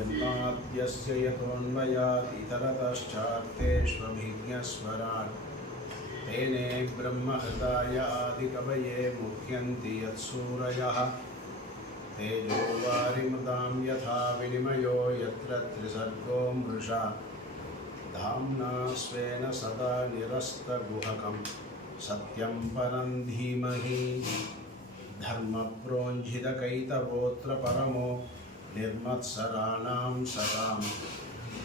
जन्माद्यस्य यतोऽन्वयादितरतश्चार्थेष्वभिज्ञस्वराट् तेने ब्रह्महृदाय आदिकवये मुह्यन्ति यत्सूरयः तेजो वारिमृतां यथा विनिमयो यत्र त्रिसर्गो मृषा धाम्ना स्वेन सदा निरस्तगुहकं सत्यं परं धीमहि धर्मप्रोञ्झितकैतवोऽत्र परमो निर्मत्सराणां सतां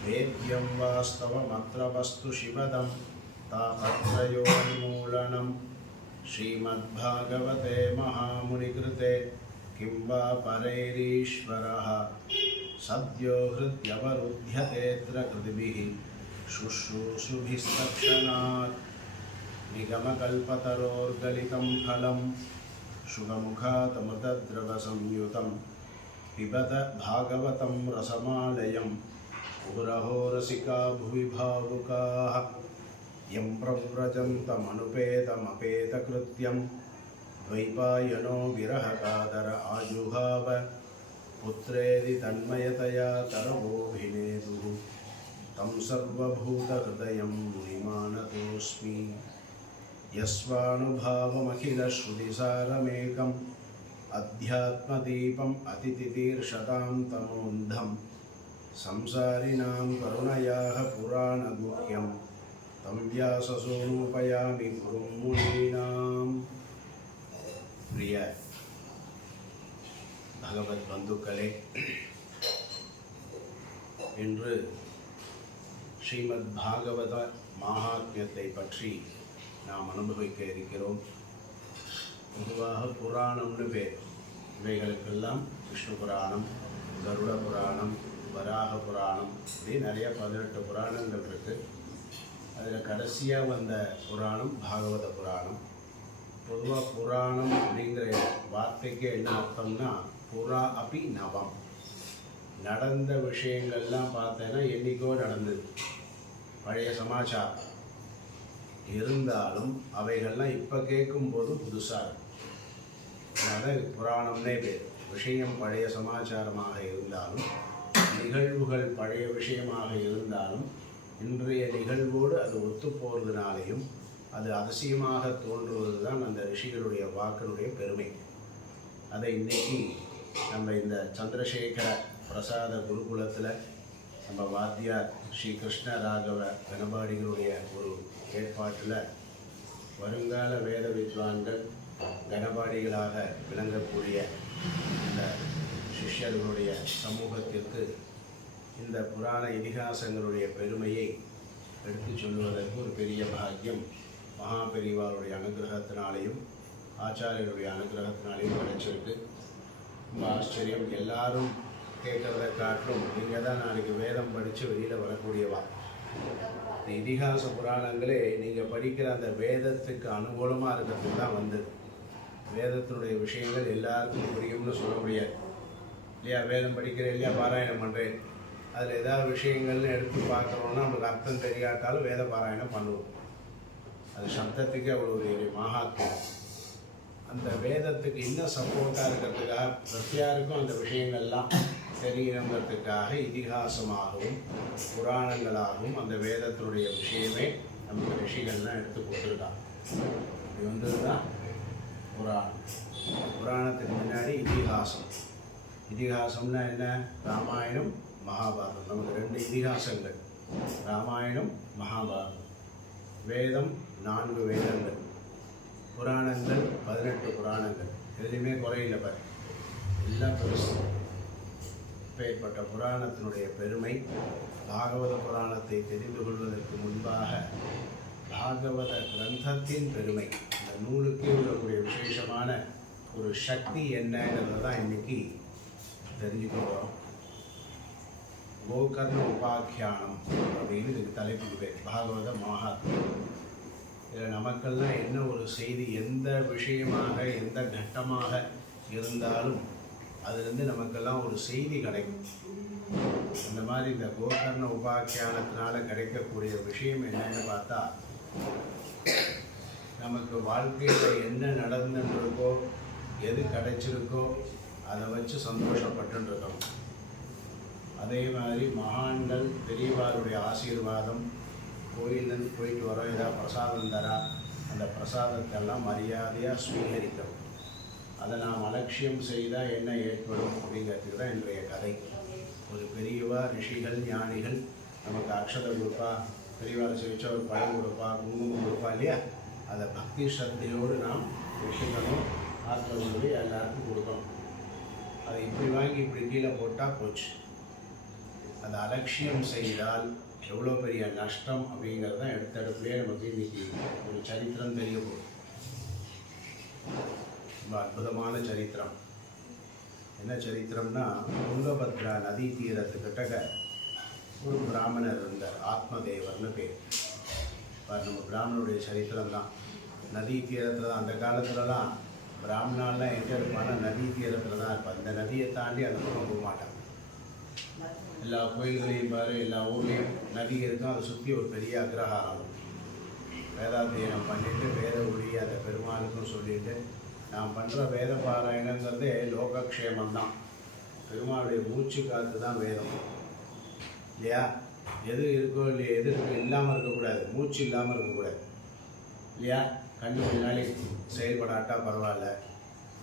वेद्यं वास्तवमत्र वस्तु शिवदं तापत्रयोन्मूलनं श्रीमद्भागवते महामुनिकृते किं वा परैरीश्वरः सद्यो हृद्यवरुध्यतेऽत्र कृतिभिः शुश्रूषुभिस्तक्षणात् निगमकल्पतरोर्गलितं फलं शुभमुखातमृतद्रवसंयुतं पिबत भागवतं रसमालयं मुहुरहो रसिका भुवि भावुकाः यं प्रव्रजन्तमनुपेतमपेतकृत्यं द्वैपायनो विरहकातर आजुहाव पुत्रेदि तन्मयतया तरवोऽभिनेदुः तं सर्वभूतहृदयं मुनिमानतोऽस्मि यस्वानुभावमखिलश्रुतिसारमेकम् अध्यात्मदीपम् अतितितीर्षतां तमोन्धं संसारिणां करुणयाः पुराणगुह्यं तं व्याससूनुपयामि गुरुं मुनीनां प्रिय भगवத் பந்துக்களே, இன்று ஸ்ரீமத் பாகவத மகாத்மியத்தை பற்றி நாம் அனுபவிக்க இருக்கிறோம். பொதுவாக புராணம்னு பேர். இவைகளுக்கெல்லாம் விஷ்ணு புராணம், கருட புராணம், வராக புராணம், இப்படி நிறைய 18 புராணங்கள் இருக்குது. அதில் கடைசியாக வந்த புராணம் பாகவத புராணம். பொதுவாக புராணம் அப்படிங்கிற வார்த்தைக்கு என்ன அர்த்தம்னா, புறா அப்படி நவம், நடந்த விஷயங்கள்லாம் பார்த்தேன்னா என்றைக்கோ நடந்தது, பழைய சமாச்சாரம் இருந்தாலும் அவைகள்லாம் இப்போ கேட்கும்போது புதுசாக இருக்கும். அதனால் புராணம்னே பேர். விஷயம் பழைய சமாச்சாரமாக இருந்தாலும், நிகழ்வுகள் பழைய விஷயமாக இருந்தாலும், இன்றைய நிகழ்வோடு அது ஒத்து போகிறதுனாலையும் அது அதிசயமாக தோன்றுவது தான் அந்த ரிஷிகளுடைய வாக்கினுடைய பெருமை. அதை இன்னைக்கு நம்ம இந்த சந்திரசேகர பிரசாத குருகுலத்தில் நம்ம வாத்தியார் ஸ்ரீ கிருஷ்ண ராகவ கணபாடிகளுடைய ஒரு ஏற்பாட்டில் வருங்கால வேத வித்வான்கள் கணபாடிகளாக விளங்கக்கூடிய இந்த சிஷ்யர்களுடைய சமூகத்திற்கு இந்த புராண இதிகாசங்களுடைய பெருமையை எடுத்து சொல்லுவதற்கு ஒரு பெரிய பாக்கியம் மகாபெரிவாருடைய அனுகிரகத்தினாலேயும் ஆச்சாரியருடைய அனுகிரகத்தினாலேயும் கிடைச்சிருக்கு. ரொம்ப ஆச்சரியம். எல்லாரும் கேட்குறத காட்டிலும் நீங்கள் தான் நாளைக்கு வேதம் படித்து வெளியில் வரக்கூடியவா. இந்த இதிகாச புராணங்களே நீங்கள் படிக்கிற அந்த வேதத்துக்கு அனுகூலமாக இருக்கிறதுக்கு தான் வந்தது. வேதத்தினுடைய விஷயங்கள் எல்லாருக்கும் புரியும்னு சொல்ல முடியாது இல்லையா. வேதம் படிக்கிறேன் இல்லையா, பாராயணம் பண்ணுறேன், அதில் ஏதாவது விஷயங்கள்னு எடுத்து பார்க்குறோன்னா நமக்கு அர்த்தம் தெரியாட்டாலும் வேத பாராயணம் பண்ணுவோம். அது சப்தத்துக்கு அவ்வளோ ஒரு மகாத்மியம். அந்த வேதத்துக்கு இன்னும் சப்போர்ட்டாக இருக்கிறதுக்காக பிரத்தியாருக்கும் அந்த விஷயங்கள்லாம் தெரியணுங்கிறதுக்காக இதிகாசமாகவும் புராணங்களாகவும் அந்த வேதத்தினுடைய விஷயமே நமக்கு ரிஷிகள்லாம் எடுத்து கொடுத்துருக்காங்க. இது வந்தது தான் புராணம். புராணத்துக்கு முன்னாடி இதிகாசம். இதிகாசம்னா என்ன? ராமாயணம், மகாபாரதம். நமக்கு 2 இதிகாசங்கள், ராமாயணம், மகாபாரதம். வேதம் 4 வேதங்கள், புராணங்கள் 18 புராணங்கள். எதுலையுமே குறையில்லை பாரு, எல்லாம் பெருசு. இப்பேற்பட்ட புராணத்தினுடைய பெருமை, பாகவத புராணத்தை தெரிந்து கொள்வதற்கு முன்பாக பாகவத கிரந்தத்தின் பெருமை, இந்த நூலுக்கே உள்ளக்கூடிய விசேஷமான ஒரு சக்தி என்னங்கிறத தான் இன்னைக்கு தெரிஞ்சுக்கிறோம். கோகர்ண உபாக்கியானம் அப்படின்னு இதுக்கு தலைப்புக்கு பேர், பாகவத மகாத்மியம். இதில் நமக்கெல்லாம் என்ன ஒரு செய்தி, எந்த விஷயமாக எந்த கட்டமாக இருந்தாலும் அதுலேருந்து நமக்கெல்லாம் ஒரு செய்தி கிடைக்கும். அந்த மாதிரி இந்த கோகர்ண உபாக்கியானத்தினால கிடைக்கக்கூடிய விஷயம் என்னன்னு பார்த்தா, நமக்கு வாழ்க்கையில் என்ன நடந்துருக்கோ, எது கிடைச்சிருக்கோ அதை வச்சு சந்தோஷப்பட்டுருக்கணும். அதே மாதிரி மகான்கள் பெரியவாருடைய ஆசீர்வாதம், கோயிலேருந்து போயிட்டு வரோம், ஏதாவது பிரசாதம் தரா, அந்த பிரசாதத்தெல்லாம் மரியாதையாக ஸ்வீகரிக்கணும். அதை நாம் அலட்சியம் செய்தால் என்ன ஏற்படும் அப்படிங்கிறதுக்கு தான் இன்றைய கதை. ஒரு பெரியவா, ரிஷிகள், ஞானிகள் நமக்கு அக்ஷதை கொடுப்பா, பெரியவாரை சேவிச்சா ஒரு பழம் கொடுப்பா, குங்குமம் கொடுப்பா இல்லையா? அதை பக்தி ஸ்ரத்தையோடு நாம் வச்சுக்கணும். ஆற்றுல கொண்டு போய் எல்லாருக்கும் கொடுக்கணும். அதை இப்படி வாங்கி இப்படி கீழே போட்டால் போச்சு. அதை அலட்சியம் செய்தால் எவ்வளோ பெரிய நஷ்டம் அப்படிங்கிறது தான் எடுத்தடுப்புலேயே நமக்கு இன்றைக்கி ஒரு சரித்திரம் தெரிய போகும். ரொம்ப அற்புதமான சரித்திரம். என்ன சரித்திரம்னா, துங்கபத்ரா நதி தீரத்துக்கிட்ட ஒரு பிராமணர் இருந்தார், ஆத்மதேவர்னு பேர். நம்ம பிராமணனுடைய சரித்திரம் தான். நதி தீரத்தில் தான், அந்த காலத்துலலாம் பிராமணாலாம் எங்கே இருப்பான்னா நதி தீரத்தில் தான் இருப்பார். இந்த நதியை தாண்டி அந்த பக்கம் போக மாட்டாங்க. எல்லா கோயில்களையும் பாரு, எல்லா ஊர்லேயும் நதி இருக்கும், அதை சுற்றி ஒரு பெரிய அக்ரஹாரம். வேதாத்தியனம் பண்ணிட்டு வேத ஒளி அதை பெருமாளுக்கும் சொல்லிட்டு நாம் பண்ணுற வேத பாராயணங்கிறதே லோகக்ஷேமந்தான். பெருமாளுடைய மூச்சு காத்து தான் வேதம் இல்லையா? எது இருக்கோ இல்லையா, எது இருக்கோ இல்லாமல் இருக்கக்கூடாது, மூச்சு இல்லாமல் இருக்கக்கூடாது இல்லையா? கண்ணு கொஞ்ச நாளைக்கு செயல்படாட்டா பரவாயில்ல,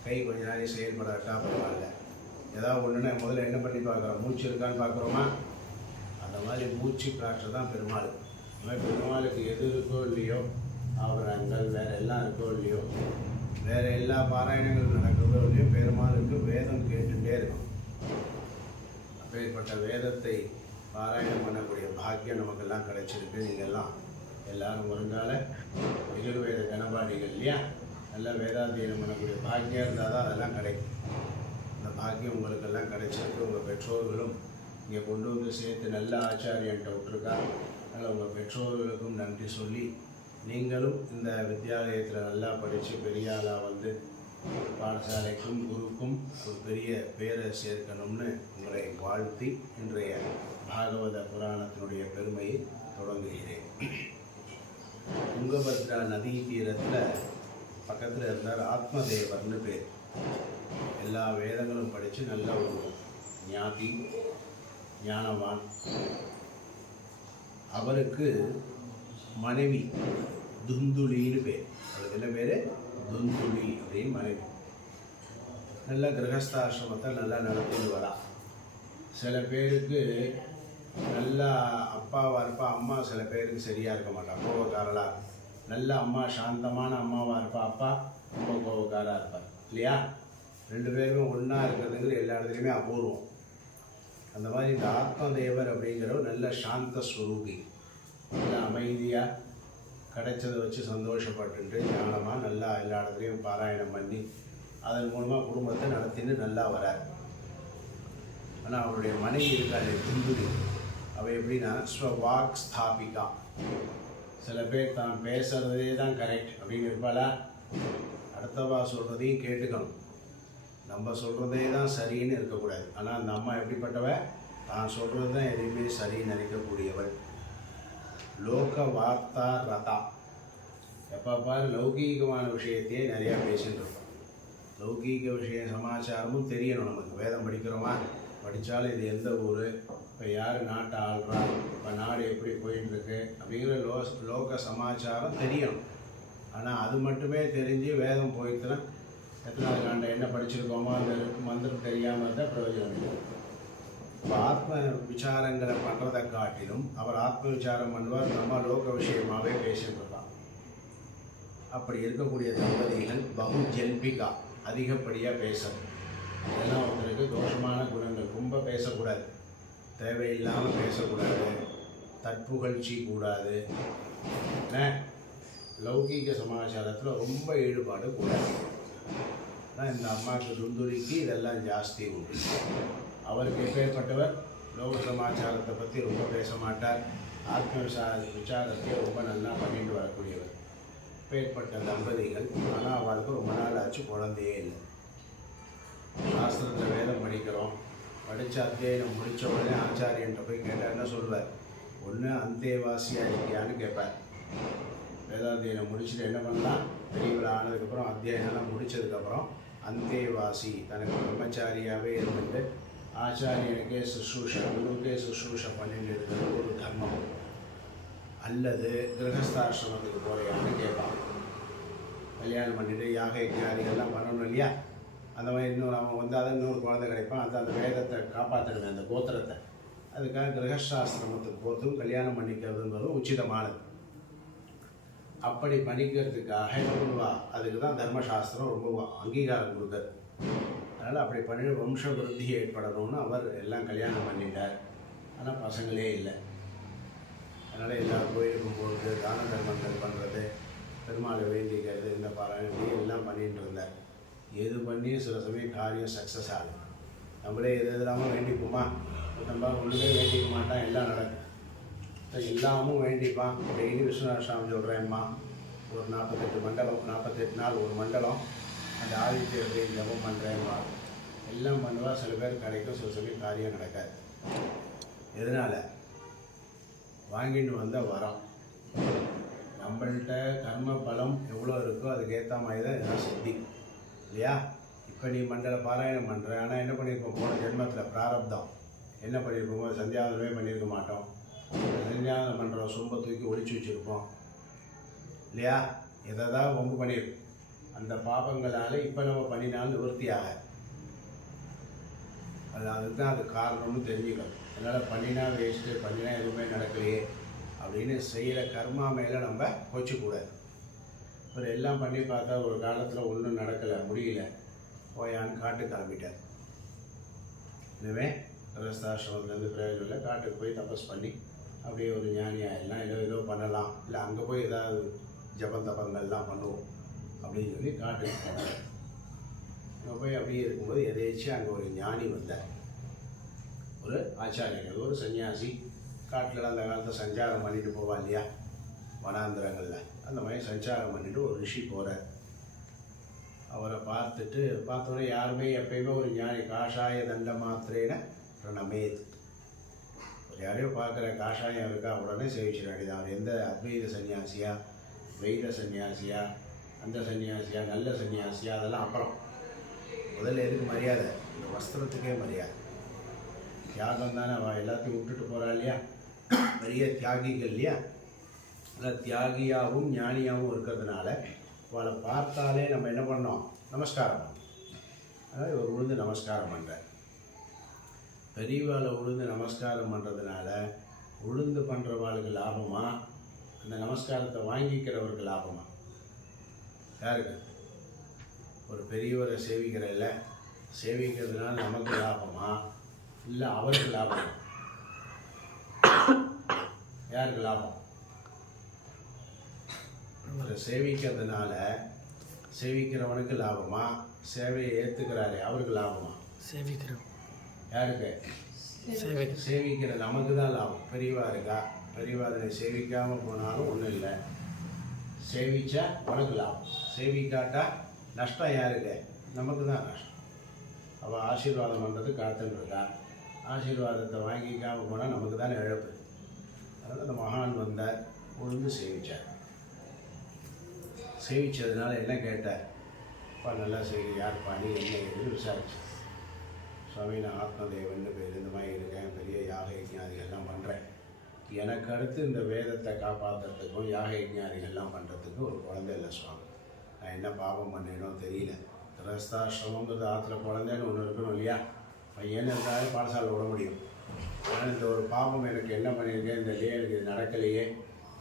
கை கொஞ்ச நாளைக்கு செயல்படாட்டா பரவாயில்ல. ஏதாவது ஒன்றுனா முதல்ல என்ன பண்ணி பார்க்குறோம், மூச்சு இருக்கான்னு பார்க்குறோமா? அந்த மாதிரி மூச்சு காற்று தான் பெருமாள். அந்த மாதிரி பெருமாளுக்கு எது இருக்கோ இல்லையோ, ஆபரணங்கள் வேறு எல்லாம் இருக்கோ இல்லையோ, வேறு எல்லா பாராயணங்களும் நடக்கிறதோ இல்லையோ, பெருமாளுக்கு வேதம் கேட்டுகிட்டே இருக்கும். அப்பேற்பட்ட வேதத்தை பாராயணம் பண்ணக்கூடிய பாக்கியம் நமக்கெல்லாம் கிடைச்சிருக்கு. நீங்கள்லாம் எல்லாரும் வருங்கால எதிர்வேத கணபாடிகள் இல்லையா? நல்லா வேதாத்தியனம் பண்ணக்கூடிய பாக்கியம் இருந்தால் தான் அதெல்லாம் கிடைக்கும். அந்த பாக்கியம் உங்களுக்கெல்லாம் கிடைச்சிருக்கு. உங்கள் பெற்றோர்களும் இங்கே கொண்டு வந்து சேர்த்து நல்ல ஆச்சாரியன்ட்ட விட்டுருக்கா. அதனால் உங்கள் பெற்றோர்களுக்கும் நன்றி சொல்லி, நீங்களும் இந்த வித்யாலயத்தில் நல்லா படித்து பெரிய ஆளாக வந்து பாடசாலைக்கும் குருக்கும் ஒரு பெரிய பேரை சேர்க்கணும்னு உங்களை வாழ்த்தி இன்றைய பாகவத புராணத்தினுடைய பெருமையை தொடங்குகிறேன். துங்கபத்ரா நதி தீரத்தில் பக்கத்தில் இருந்தார் ஆத்மதேவர்னு பேர். எல்லா வேதங்களும் படித்து நல்ல ஒரு ஞாதி, ஞானவான். அவருக்கு மனைவி துந்துலின்னு பேர். அவருக்கு என்ன பேர்? துந்துலி அப்படின்னு மனைவி. நல்ல கிரகஸ்தாசிரமத்தை நல்லா நடத்திட்டு வரா. சில பேருக்கு நல்லா அப்பாவாக இருப்பா, அம்மா சில பேருக்கு சரியாக இருக்க மாட்டா, கோபக்காரலாக இருக்கும். நல்ல அம்மா சாந்தமான அம்மாவாக இருப்பா, அப்பா ரொம்ப கோபக்காராக இருப்பார் இல்லையா? ரெண்டு பேருமே ஒன்றா இருக்கிறதுங்கிற எல்லா இடத்துலையுமே அபூர்வம். அந்த மாதிரி இந்த ஆத்மதேவர் அப்படிங்கிறவர் நல்ல சாந்த ஸ்வரூபி. நல்ல அமைதியாக கிடைச்சதை வச்சு சந்தோஷப்பட்டு ஞானமாக நல்லா எல்லா இடத்துலையும் பாராயணம் பண்ணி அதன் மூலமாக குடும்பத்தை நடத்தின்னு நல்லா வரார். ஆனால் அவருடைய மனைவி இருக்காளே துந்துலி, அவள் எப்படின்னா ஸ்வவாக் ஸ்தாபிகா. சில பேர் தான் பேசுகிறதே தான் கரெக்ட் அப்படின்னு இருப்பாளா? அடுத்தவா சொல்கிறதையும் கேட்டுக்கணும், நம்ம சொல்கிறதே தான் சரின்னு இருக்கக்கூடாது. ஆனால் அந்த அம்மா எப்படிப்பட்டவ? தான் சொல்கிறது தான் எதுவுமே சரின்னு நினைக்கக்கூடியவள். லோக வார்த்தா ரதா. எப்போ பாரு லௌகீகமான விஷயத்தையே நிறையா பேசிகிட்டு இருக்கோம். லௌகீக விஷயம் சமாச்சாரமும் தெரியணும் நமக்கு. வேதம் படிக்கிறோமா? படித்தாலும் இது எந்த ஊர், இப்போ யார் நாட்டை ஆள்றா, இப்போ நாடு எப்படி போயிட்டுருக்கு அப்படிங்கிற லோக சமாச்சாரம் தெரியணும். ஆனால் அது மட்டுமே தெரிஞ்சு வேதம் போயிட்டுனா எத்தனாவது ஆண்டை என்ன படிச்சிருக்கோமோ அந்த மந்திரம் தெரியாமல் இருந்தால் பிரயோஜனம் இல்லை. இப்போ ஆத்ம விசாரங்களை பண்ணுறதை காட்டிலும் அவர் ஆத்ம விசாரம் பண்ணுவார், நம்ம லோக விஷயமாகவே பேசிட்டு இருக்கலாம். அப்படி இருக்கக்கூடிய தம்பதிகள் பகு ஜெல்பிகா, அதிகப்படியாக பேசணும். இதெல்லாம் ஒருத்தருக்கு தோஷமான குணங்கள். ரொம்ப பேசக்கூடாது, தேவையில்லாமல் பேசக்கூடாது, தற்புகழ்ச்சி கூடாது, லௌகீக சமாச்சாரத்தில் ரொம்ப ஈடுபாடு கூடாது. ஆனால் இந்த அம்மாவுக்கு துந்துரிக்கு இதெல்லாம் ஜாஸ்தி உண்டு. அவருக்கு எப்பேற்பட்டவர்? லோக சமாச்சாரத்தை பற்றி ரொம்ப பேச மாட்டார், ஆத்ம விசாரத்தை ரொம்ப நல்லா பண்ணிட்டு வரக்கூடியவர். எப்பேற்பட்ட தம்பதிகள். ஆனால் அவளுக்கு ரொம்ப நாள் ஆச்சு, குழந்தையே இல்லை. சாஸ்திரத்தில் வேதம் படிக்கிறோம், படித்த அத்தியாயம் முடித்த உடனே ஆச்சாரியன்ட்ட போய் கேட்டால் என்ன சொல்வார்? ஒன்று அந்தேவாசியாக இருக்கியான்னு கேட்பார். வேதாத்தியனம் முடிச்சுட்டு என்ன பண்ணலாம்? பெரியவராக ஆனதுக்கப்புறம் அத்தியாயம்லாம் முடித்ததுக்கப்புறம் அந்தேவாசி, தனக்கு பிரம்மச்சாரியாகவே இருந்துட்டு ஆச்சாரியனுக்கே சுஷ்ரூஷை குருவுக்கே சுஷ்ரூஷை பண்ணிட்டு இருக்கிறது ஒரு தர்மம், அல்லது கிரகஸ்தாசிரமத்துக்கு போறியான்னு கேட்பான். கல்யாணம் பண்ணிட்டு யாக யஜ்ஞாதிகள்லாம் பண்ணணும் இல்லையா, அந்த மாதிரி இன்னொரு அவன் வந்தால் தான் இன்னொரு குழந்தை கிடைப்பான், அந்த வேதத்தை காப்பாற்றணுமே அந்த கோத்திரத்தை, அதுக்காக கிரகஸ்தாசிரமத்துக்கு போகிறதும் கல்யாணம் பண்ணிக்கிறதுங்கிறதும் உச்சிதமானது. அப்படி பண்ணிக்கிறதுக்காக என்ன பண்ணுவா, அதுக்கு தான் தர்மசாஸ்திரம் ரொம்ப அங்கீகாரம் கொடுக்குறது. அதனால் அப்படி பண்ணி வம்ச விருத்தி ஏற்படணும்னு அவர் எல்லாம் கல்யாணம் பண்ணிட்டார். ஆனால் பசங்களே இல்லை. அதனால் எல்லா கோயிலுக்கும் போகிறது, தான தர்மங்கள் பண்ணுறது, பெருமாளை வேண்டிக்கிறது, இந்த பாராயணம் எல்லாம் பண்ணிட்டு இருந்தார். எது பண்ணி சில சமயம் காரியம் சக்ஸஸ் ஆகும். நம்மளே எது இல்லாமல் வேண்டிப்போமா, நம்ம ஒன்றுமே வேண்டிக்க மாட்டான், எல்லாம் நடக்கும். எல்லாமும் வேண்டிப்பான். டெய்லி விஸ்வநாத சாமி சொல்கிறேன்மா, ஒரு 48 மண்டலம் 48 நாள் ஒரு மண்டலம் அந்த ஆதித்ய ஜபம் பண்ணுறேன்மா, எல்லாம் பண்ணுவா. சில பேர் கிடைக்கும், சில சமயம் காரியம் நடக்காது. எதனால்? வாங்கிட்டு வந்த வரம். நம்மள்கிட்ட கர்ம பலம் எவ்வளோ இருக்கோ அதுக்கேற்ற மாதிரி தான் இதெல்லாம் சித்தி இல்லையா. இப்போ நீ மண்டல பாராயணம் பண்ணுற, ஆனால் என்ன பண்ணியிருக்கோம், போன ஜென்மத்தில் பிராரப்தம் என்ன பண்ணியிருக்கோமோ சந்தியாவதமே பண்ணியிருக்க மாட்டோம். சந்தியாவதம் பண்ணுற சொம்பை தூக்கி ஒழிச்சு வச்சுருப்போம் இல்லையா. எதை தான் ரொம்ப பண்ணியிருக்கோம். அந்த பாபங்களால் இப்போ நம்ம பண்ணினாலும் நிவர்த்தியாக, அதுக்கு தான் அது காரணம்னு தெரிஞ்சுக்கணும். அதனால் பண்ணினா வேஸ்ட்டு, பண்ணினா எதுவுமே நடக்கலையே அப்படின்னு செய்கிற கர்மா மேலே நம்ம போச்சக்கூடாது. ஒரு எல்லாம் பண்ணி பார்த்தா ஒரு காலத்தில் ஒன்றும் நடக்கலை, முடியல, போயான்னு காட்டு கிளம்பிட்டார். இனிமே கிரகஸ்தாசிரமத்துலேருந்து பிரயோஜனம் இல்லை, காட்டுக்கு போய் தபஸ் பண்ணி அப்படியே ஒரு ஞானியாக எல்லாம் ஏதோ பண்ணலாம், இல்லை அங்கே போய் ஏதாவது ஜபம் தபங்கள்லாம் பண்ணுவோம் அப்படின்னு சொல்லி காட்டுக்கு போனார். அங்கே போய் அப்படியே இருக்கும்போது எதேச்சியாக அங்கே ஒரு ஞானி வந்தார், ஒரு ஆச்சாரியர்கள், ஒரு சன்னியாசி. காட்டில் அந்த காலத்தை சஞ்சாரம் பண்ணிட்டு போவா இல்லையா, வனாந்திரங்களில் அந்த மாதிரி சஞ்சாரம் பண்ணிட்டு ஒரு ரிஷி போகிறார். அவரை பார்த்தோன்னே யாருமே எப்பயுமே ஒரு ஞானி காஷாய தண்ட மாத்திரேன பிரணமேத், ஒரு யாரையோ பார்க்குற காஷாயம் இருக்கா உடனே சேவிச்சிட வேண்டியது. அவர் எந்த அத்வைத சன்னியாசியா, வைத சன்னியாசியா, அந்த சன்னியாசியா, நல்ல சன்னியாசியா, அதெல்லாம் அப்புறம். முதல்ல எதுக்கு மரியாதை, இந்த வஸ்திரத்துக்கே மரியாதை. தியாகம் தானே, அவள் எல்லாத்தையும் விட்டுட்டு போகிறா இல்லையா, பெரிய தியாகிகள் இல்லையா. அதான் தியாகியாகவும் ஞானியாகவும் இருக்கிறதுனால அவளை பார்த்தாலே நம்ம என்ன பண்ணோம், நமஸ்காரம் பண்ணோம். அதாவது ஒரு உழுந்து நமஸ்காரம் பண்ணுறேன். பெரியவாளை உழுந்து நமஸ்காரம் பண்ணுறதுனால உழுந்து பண்ணுறவாளுக்கு லாபமா, அந்த நமஸ்காரத்தை வாங்கிக்கிறவருக்கு லாபமா? யாருக்கு? ஒரு பெரியவரை சேவிக்கிறதில்ல, சேவிக்கிறதுனால நமக்கு லாபமா இல்லை அவருக்கு லாபம்? யாருக்கு லாபம்? அவரை சேவிக்கிறதுனால சேவிக்கிறவனுக்கு லாபமா, சேவையை ஏற்றுக்கிறாரே அவருக்கு லாபமா? சேவிக்கிறோம். யாருக்கு? சேவிக்கிற நமக்கு தான் லாபம். பெரியவா இருக்கா, பெரியவா அதனை சேவிக்காமல் போனாலும் ஒன்றும் இல்லை, சேவிச்சா உனக்கு லாபம். சேவிக்காட்டா நஷ்டம் யாருக்கு? நமக்கு தான் நஷ்டம். அவள் ஆசீர்வாதம் பண்ணுறது காத்துன்னு இருக்கா, ஆசீர்வாதத்தை வாங்கிக்காமல் போனால் நமக்கு தானே இழப்பு. அதனால் அந்த மகான் வந்தார், உழுந்து சேவிச்சார். சேவிச்சதுனால என்ன கேட்டார், அப்பா நல்லா செய்ய, யார்ப்பா நீ, என்ன ஏதுன்னு விசாரிச்சு. சுவாமி நான் ஆத்மதேவன் பேர், இந்த மாதிரி இருக்கேன், பெரிய யாக யஜ்ஞாதிகள்லாம் பண்ணுறேன், எனக்கு அடுத்து இந்த வேதத்தை காப்பாற்றுறதுக்கும் யாக யஜ்ஞாதிகள்லாம் பண்ணுறதுக்கும் ஒரு குழந்தை இல்லை சுவாமி. நான் என்ன பாவம் பண்ணேனோ தெரியல. கிரகஸ்தாசிரமங்கிறது ஆற்றுல குழந்தைன்னு ஒன்று இருக்கணும் இல்லையா, பையன் இருந்தாலே பாடசாலை விட முடியும். ஆனால் இந்த ஒரு பாவம் எனக்கு என்ன பண்ணியிருக்கேன், இந்த எனக்கு இது நடக்கலையே,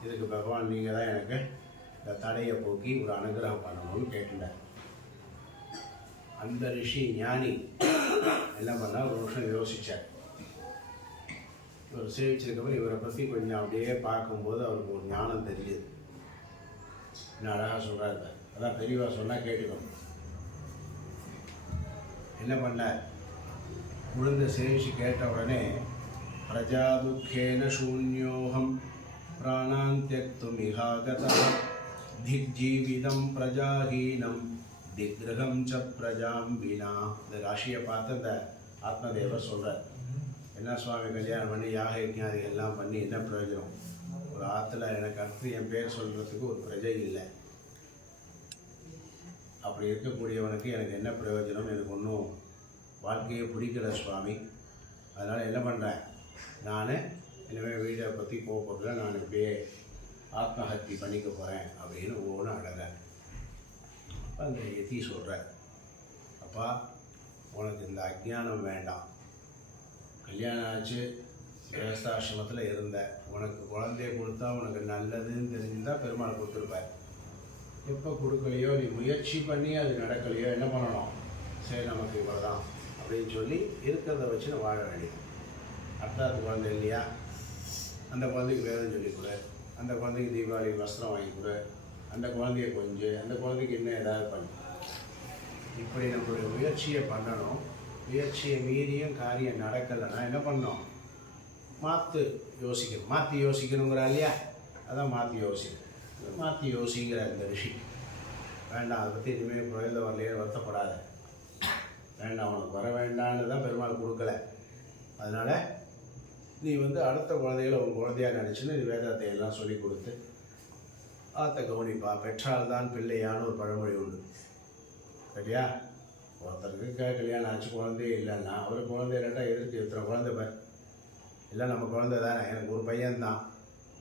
இதுக்கு பகவான் நீங்கள் தான் எனக்கு இந்த தடையை போக்கி ஒரு அனுகிரகம் பண்ணணும்னு கேட்டுட்டார். அந்த ரிஷி ஞானி என்ன பண்ணால் ஒரு நிமிஷம் யோசித்தார். இவர் சேவிச்சிருக்கவர் இவரை பற்றி கொஞ்சம் அப்படியே பார்க்கும்போது அவருக்கு ஒரு ஞானம் தெரியுது. என்ன அழகாக சொல்கிறாரு, அதான் பெரியவா சொன்னால் கேட்டுக்கணும். என்ன பண்ணார், உழுந்த சேவிச்சு கேட்ட உடனே பிரஜா துக்கேன சூன்யோகம் பிராணான் தியக்தும் இஹாகதா திக்ஜீவிதம் பிரஜாஹீனம் திக்ரகம் ச பிரஜாம் வீணா. இந்த ராசியை பார்த்து அந்த ஆத்மதேவர் சொல்கிறார், என்ன சுவாமி கல்யாணம் பண்ணி யாக யஜ்ஞாதிகள் எல்லாம் பண்ணி என்ன பிரயோஜனம்? ஒரு ஆற்றுல எனக்கு அடுத்து என் பேர் சொல்கிறதுக்கு ஒரு பிரஜை இல்லை. அப்படி இருக்கக்கூடியவனுக்கு எனக்கு என்ன பிரயோஜனம்? எனக்கு ஒன்றும் வாழ்க்கையை பிடிக்கல சுவாமி. அதனால் என்ன பண்ணுறேன், நான் இனிமேல் வீட்டை பற்றி போகல, நான் இப்படியே ஆத்மஹத்தி பண்ணிக்க போகிறேன் அப்படின்னு ஒவ்வொன்றும் அழகிறேன். அப்போ அந்த யதி சொல்கிறார், அப்பா உனக்கு இந்த அஜ்ஞானம் வேண்டாம், கல்யாணம் ஆச்சு, கிரகஸ்தாசிரமத்தில் இருந்த, உனக்கு குழந்தைய கொடுத்தா உனக்கு நல்லதுன்னு தெரிஞ்சுதான் பெருமாள் கொடுத்துருப்பார். எப்போ கொடுக்கலையோ, நீ முயற்சி பண்ணி அது நடக்கலையோ, என்ன பண்ணணும், சரி நமக்கு இவ்வளோதான் அப்படின்னு சொல்லி இருக்கிறத வச்சு நான் வாழ வேண்டியது. அடுத்தாது குழந்தை இல்லையா, அந்த குழந்தைக்கு வேதம் சொல்லிக் கொடு, அந்த குழந்தைக்கு தீபாவளி வஸ்திரம் வாங்கி கொடு, அந்த குழந்தைய கொஞ்சம், அந்த குழந்தைக்கு இன்னும் ஏதாவது பண்ணு. இப்படி நம்மளுடைய முயற்சியை பண்ணணும். முயற்சியை மீறியும் காரியம் நடக்கலைன்னா என்ன பண்ணணும், மாற்றி யோசிக்கணுங்கிறா இல்லையா, அதான் மாற்றி யோசிக்கணும். மாற்றி யோசிங்கிற இந்த ரிஷி வேண்டாம், அதை பற்றி இனிமேல் குழந்தை வரலையே வருத்தப்படாத, வேண்டாம் உனக்கு வர வேண்டான்னு தான் பெருமாள் கொடுக்கல. அதனால் நீ அடுத்த குழந்தைகளை உன் குழந்தையாக நினச்சின்னு நீ வேதாத்தை எல்லாம் சொல்லி கொடுத்து ஆத்த கவனிப்பா. பெற்றால் தான் பிள்ளையான்னு ஒரு பழமொழி உண்டு, சரியா? ஒருத்தருக்கு கல்யாணம் ஆச்சு, குழந்தையே இல்லைன்னா அவருக்கு குழந்தை இல்லைன்னா எதிர்த்து இத்தனை குழந்தை பேர் இல்லை, நம்ம குழந்தை தானே. எனக்கு ஒரு பையன்தான்,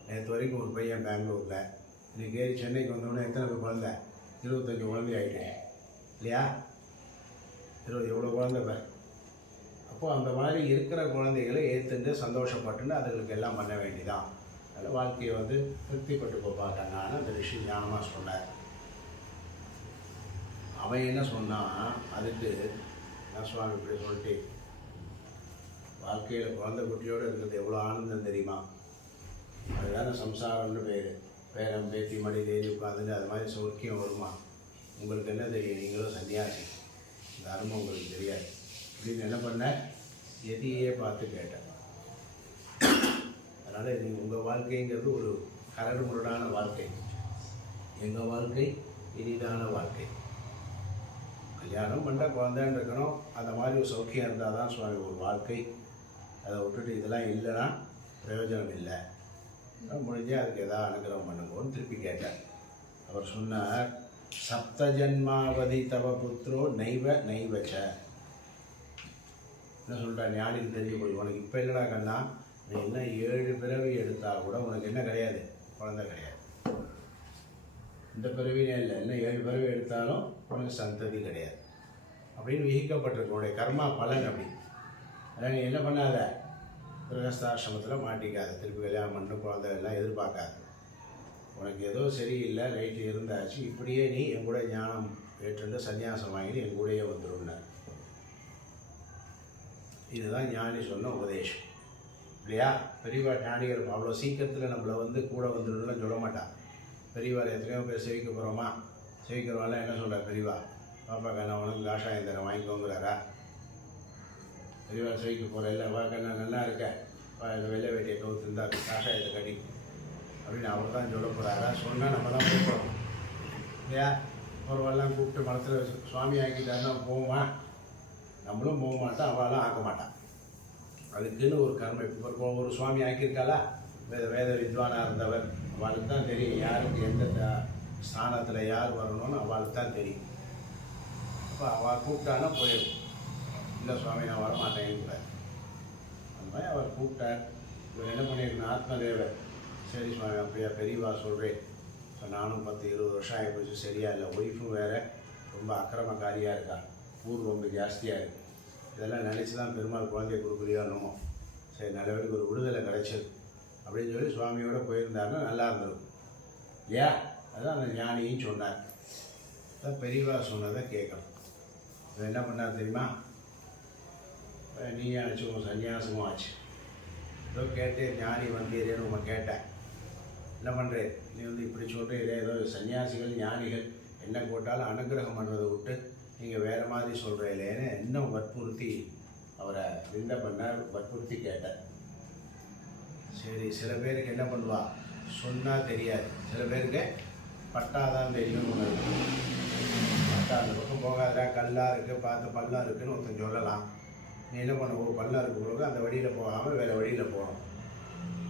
நேற்று வரைக்கும் ஒரு பையன் பெங்களூரில், இன்றைக்கி ஏறி சென்னைக்கு வந்தோடனே எத்தனை குழந்தை, 25 குழந்தை ஆகிட்டேன் இல்லையா? 20 எவ்வளோ குழந்தை பேர். அப்போது அந்த மாதிரி இருக்கிற குழந்தைகளை ஏற்றுண்டு சந்தோஷப்பட்டுன்னு அதுகளுக்கு எல்லாம் பண்ண வேண்டிதான். அதில் வாழ்க்கையை திருப்திப்பட்டு பார்க்கறான்னு அந்த ரிஷி ஞானமாக சொன்னார். அவன் என்ன சொன்னான், அதுக்கு நான் சுவாமி இப்படி சொல்லிட்டு, வாழ்க்கையில் குழந்தை குட்டியோடு இருக்கிறது எவ்வளோ ஆனந்தம் தெரியுமா, அதுதானே சம்சாரம்னு பேர். பேரம் பேத்தி மடி தேதி உட்காந்துட்டு அது மாதிரி சௌக்கியம் வருமா? உங்களுக்கு என்ன தெரியும், நீங்களும் சன்னியாசி, இந்த அருமை உங்களுக்கு தெரியாது அப்படின்னு என்ன பண்ண, எதையே பார்த்து கேட்டேன். அதனால் நீங்கள் உங்கள் வாழ்க்கைங்கிறது ஒரு கரடு முரடான வாழ்க்கை, எங்கள் வாழ்க்கை இனிதான வாழ்க்கை. கல்யாணம் பண்ணால் குழந்தைன்னு இருக்கணும், அந்த மாதிரி ஒரு சௌக்கியம் இருந்தால் தான் சுவாமி ஒரு வாழ்க்கை. அதை விட்டுட்டு இதெல்லாம் இல்லைன்னா பிரயோஜனம் இல்லை. முடிஞ்சே அதுக்கு எதாவது அனுகிரகம் பண்ணுங்கன்னு திருப்பி கேட்டார். அவர் சொன்னார், சப்த ஜன்மாவதி தவ புத்திரோ நைவ நைவச்ச. என்ன சொல்கிறார், ஞானிக்கு தெரிஞ்சு போய், உனக்கு இப்போ இல்லைடா கண்ணா, நீ என்ன 7 பிறவி எடுத்தால் கூட உனக்கு என்ன கிடையாது, குழந்தை கிடையாது. இந்த பிறவினே இல்லை, என்ன 7 பிறவி எடுத்தாலும் உனக்கு சந்ததி கிடையாது அப்படின்னு விகிக்கப்பட்டிருக்கு. உன்னுடைய கர்மா பலன் அப்படி. அதான் நீ என்ன பண்ணாத, கிரகஸ்தாசிரமத்தில் மாட்டிக்காத, திருப்பி கல்யாணம் பண்ணு, குழந்தை எல்லாம் எதிர்பார்க்காது. உனக்கு ஏதோ சரியில்லை, லைட்டு இருந்தாச்சு, இப்படியே நீ என் கூட ஞானம் ஏற்றுண்டு சன்னியாசம் வாங்கிட்டு என் கூடயே வந்துடுன்னார். இதுதான் ஞானி சொன்ன உபதேசம் இல்லையா? பெரியவா ஞானிகள் அவ்வளோ சீக்கிரத்தில் நம்மளை கூட வந்துடணும்னு சொல்ல மாட்டான். பெரியவார் எத்தனையோ பேர் சேவிக்க போகிறோமா, சேவிக்கிறவாலாம் என்ன சொல்கிறார், பெரியவா பாப்பா கண்ணா உனக்கு காஷாயம் தரேன் வாங்கிக்கோங்கிறாரா? பெரியவா சேவிக்க போகிற இல்லை, வா கண்ணா நல்லா இருக்க, வெள்ளை வேட்டியை கவுத்துருந்தா காஷாயத்தை கட்டி அப்படின்னு அவர் தான் சொல்ல போகிறாரா? சொன்னால் நம்ம தான் போகிறோம் இல்லையா? ஒருவெல்லாம் கூப்பிட்டு மனத்தில் வச்சு சுவாமி ஆக்கிட்டாருன்னா போமா, நம்மளும் போக மாட்டோம், அவளாம் ஆக்க மாட்டான். அதுக்குன்னு ஒரு கர்மம். இப்போ ஒரு சுவாமி ஆக்கியிருக்காளா, வேத வித்வானாக இருந்தவர், அவளுக்கு தான் தெரியும் யாருக்கு எந்த ஸ்தானத்தில் யார் வரணும்னு அவளுக்கு தான் தெரியும். அப்போ அவள் கூப்பிட்டானா போயிடும். இல்லை சுவாமி நான் வரமாட்டேன்னு அந்த மாதிரி அவர் கூப்பிட்டார். இவர் என்ன பண்ணியிருக்கணும், ஆத்மதேவர், சரி சுவாமி அப்படியா பெரியவா சொல்கிறேன், இப்போ நானும் 10-20 வருஷம் ஆகிப்போச்சு, சரியா இல்லை, ஒய்ஃபும் வேறு ரொம்ப அக்கிரமக்காரியாக இருக்கா, ஊர் ரொம்ப ஜாஸ்தியாக இருக்குது, இதெல்லாம் நினச்சி தான் பெருமாள் குழந்தைய கொடுக்குறியோன்னுமோ, சரி நல்லபடிக்கு ஒரு விடுதலை கிடைச்சது அப்படின்னு சொல்லி சுவாமியோடு போயிருந்தாருன்னா நல்லா இருந்திருக்கும் இல்லையா? அதுதான் அந்த ஞானியும் சொன்னார். அதான் பெரியவா சொன்னதை கேட்கணும். இதை என்ன பண்ணார் தெரியுமா, நீயும் ஆச்சு, உன் சன்னியாசமும் ஆச்சு, ஏதோ கேட்டு ஞானி வந்தீரேன்னு உங்களை கேட்டேன், என்ன பண்ணுறேன் நீ இப்படி சொல்கிறீரே, ஏதோ சன்னியாசிகள் ஞானிகள் என்ன போட்டாலும் அனுகிரகம் பண்ணுறதை விட்டு நீங்கள் வேறு மாதிரி சொல்கிறீங்களேன்னு இன்னும் வற்புறுத்தி அவரை விந்த பண்ணார், வற்புறுத்தி கேட்டார். சரி, சில பேருக்கு என்ன பண்ணுவா, சொன்னால் தெரியாது, சில பேருக்கு பட்டாதான் தெரியும்னு ஒன்று இருக்கு. பட்டா அந்த பக்கம் போகாதா, கல்லாக இருக்குது, பார்த்து பல்லாக இருக்குதுன்னு ஒருத்தன் சொல்லலாம். நீ என்ன பண்ணுவோம், பல்லாக இருக்க பிறகு அந்த வழியில் போகாமல் வேறு வழியில் போகணும்.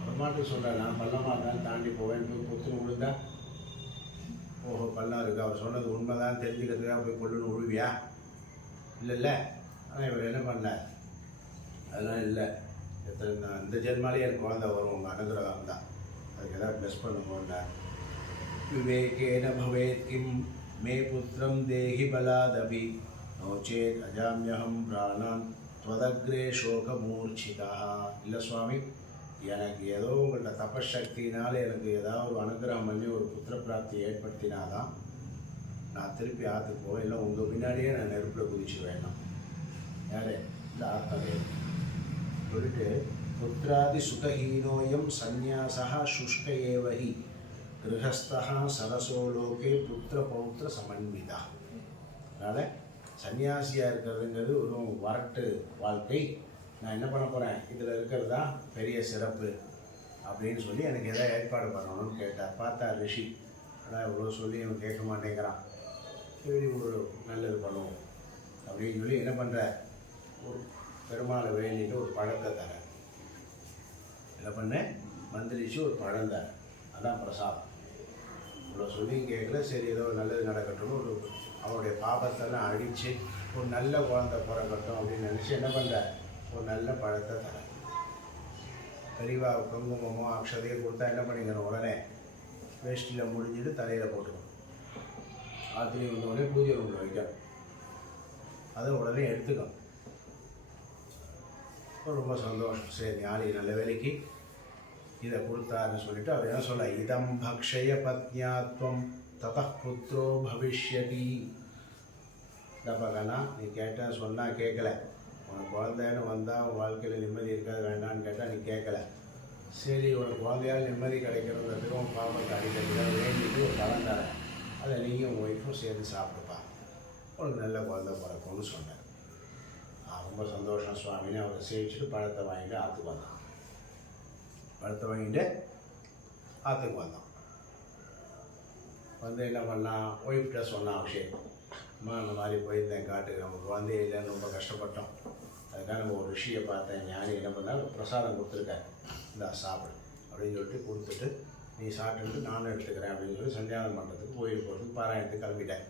ஒரு மாட்டு சொல்கிறேன், நான் பள்ளமாக இருந்தாலும் தாண்டி போவேன், போய் புத்துன்னு விழுந்தா, ஓஹோ பள்ளம் இருக்குது, அவர் சொன்னது உண்மை தான் தெரிஞ்சுக்கிறதுக்காக போய் கொள்ளுன்னு விழுவியா? இல்லைல்ல. ஆனால் இவர் என்ன பண்ணார், அதெல்லாம் இல்லை. இந்த ஜென்மாலே எனக்கு குழந்தை வரும், உங்கள் அனுகிரகம் தான், அதுக்கு எதாவது ப்ளஸ் பண்ணுங்கன்னு. விவேகேன பவேத் கிம் மே புத்திரம் தேஹி பலாதபி நோச்சேத் அஜாமியகம் பிராணான் त्वदग्रे शोकमूर्छिता. இல்லை சுவாமி, எனக்கு ஏதோ உங்கள்கிட்ட தபசக்தினால எனக்கு ஏதாவது ஒரு அனுகிரகம் பண்ணி ஒரு புத்திர பிராப்தி ஏற்படுத்தினாதான் நான் திருப்பி ஆற்றுக்கு போவேன், இல்லை உங்கள் பின்னாடியே நான் நெருப்பில் குதிச்சுடுவேன். யார்? இந்த ஆத்மதே சொல்லிட்டு, புத்திராதி சுகஹீனோயம் சந்நியாசா சுஷ்க ஏவஹி கிரகஸ்தா சரசோ லோகே புத்திர பௌத்திர சமன்விதா. அதனால் சன்னியாசியாக இருக்கிறதுங்கிறது ஒரு வரட்டு வாழ்க்கை. நான் என்ன பண்ண போகிறேன், இதில் இருக்கிறது தான் பெரிய சிறப்பு அப்படின்னு சொல்லி எனக்கு எதாவது ஏற்பாடு பண்ணணும்னு கேட்டார். பார்த்தா ரிஷி, ஆனால் இவ்வளோ சொல்லி அவன் கேட்க மாட்டேங்கிறான், சரி ஒரு நல்லது பண்ணுவோம் அப்படின்னு சொல்லி என்ன பண்ணுற, ஒரு பெருமாளை வேண்டிட்டு ஒரு பழத்தை தரேன். என்ன பண்ணேன், மந்திரிச்சு ஒரு பழம் தரேன், அதான் பிரசாதம். இவ்வளோ சொல்லி கேட்கல, சரி ஏதோ நல்லது நடக்கட்டும்னு ஒரு அவனுடைய பாபத்தெல்லாம் அழித்து ஒரு நல்ல குழந்தை பிறக்கட்டும் அப்படின்னு நினச்சி என்ன பண்ணுற, ஒரு நல்ல பழத்தை தரேன். பெரியவா குங்குமமோ அக்ஷதையோ கொடுத்தா என்ன பண்ணிக்கணும், உடனே வேஷ்டியில் முடிஞ்சிட்டு தலையில் போட்டுக்கணும். ராத்திரி வந்தோடனே பூஜை ரூமில் வைக்கணும், அதை உடனே எடுத்துக்கணும். ரொம்ப சந்தோஷம். சரி, ஞானி நல்ல வேலைக்கு இதை கொடுத்தாருன்னு சொல்லிட்டு அவர் என்ன சொல்ல, இதம் பக்ஷய பத்னியாத்வம் தத புத்திரோ பவிஷ்யதி. தப்பகனா நீ கேட்டேன் சொன்னால் கேட்கல, உனக்கு குழந்தைன்னு வந்தால் உன் வாழ்க்கையில் நிம்மதி இருக்காது, வேண்டான்னு கேட்டால் நீ கேட்கல. சரி, உனக்கு குழந்தையால் நிம்மதி கிடைக்கிறதுக்கு உன் பாவத்தை அடிக்கிறதுக்காக வேண்டிட்டு ஒரு பழம் தரேன், அதை நீயும் உன் ஒய்ஃபும் சேர்ந்து சாப்பிடுப்பா, உனக்கு நல்ல குழந்தை பிறக்கும்னு சொன்னேன். ரொம்ப சந்தோஷம் சுவாமின்னு அவரை சேவிச்சுட்டு பழத்தை வாங்கிட்டு ஆற்றுக்கு வந்தான். பழத்தை வாங்கிட்டு ஆற்றுக்கு வந்தான். வந்து என்ன பண்ணான், ஒய்ஃப்கிட்ட சொன்னான் அபிஷேக், அம்மா அந்த மாதிரி போயிருந்தேன் காட்டுக்கு, நம்ம குழந்தைய இல்லைன்னு ரொம்ப கஷ்டப்பட்டோம், அதுக்காக நம்ம ஒரு ரிஷியை பார்த்தேன், ஞானி என்ன பண்ணால் பிரசாதம் கொடுத்துருக்கேன், இந்த சாப்பிடு அப்படின்னு சொல்லிட்டு கொடுத்துட்டு, நீ சாப்பிட்டுட்டு நானும் எடுத்துக்கிறேன் அப்படின்னு சொல்லி சந்தியானம் பண்ணுறதுக்கு கோயில் போகிறதுக்கு பாராயணத்துக்கு கிளம்பிட்டேன்.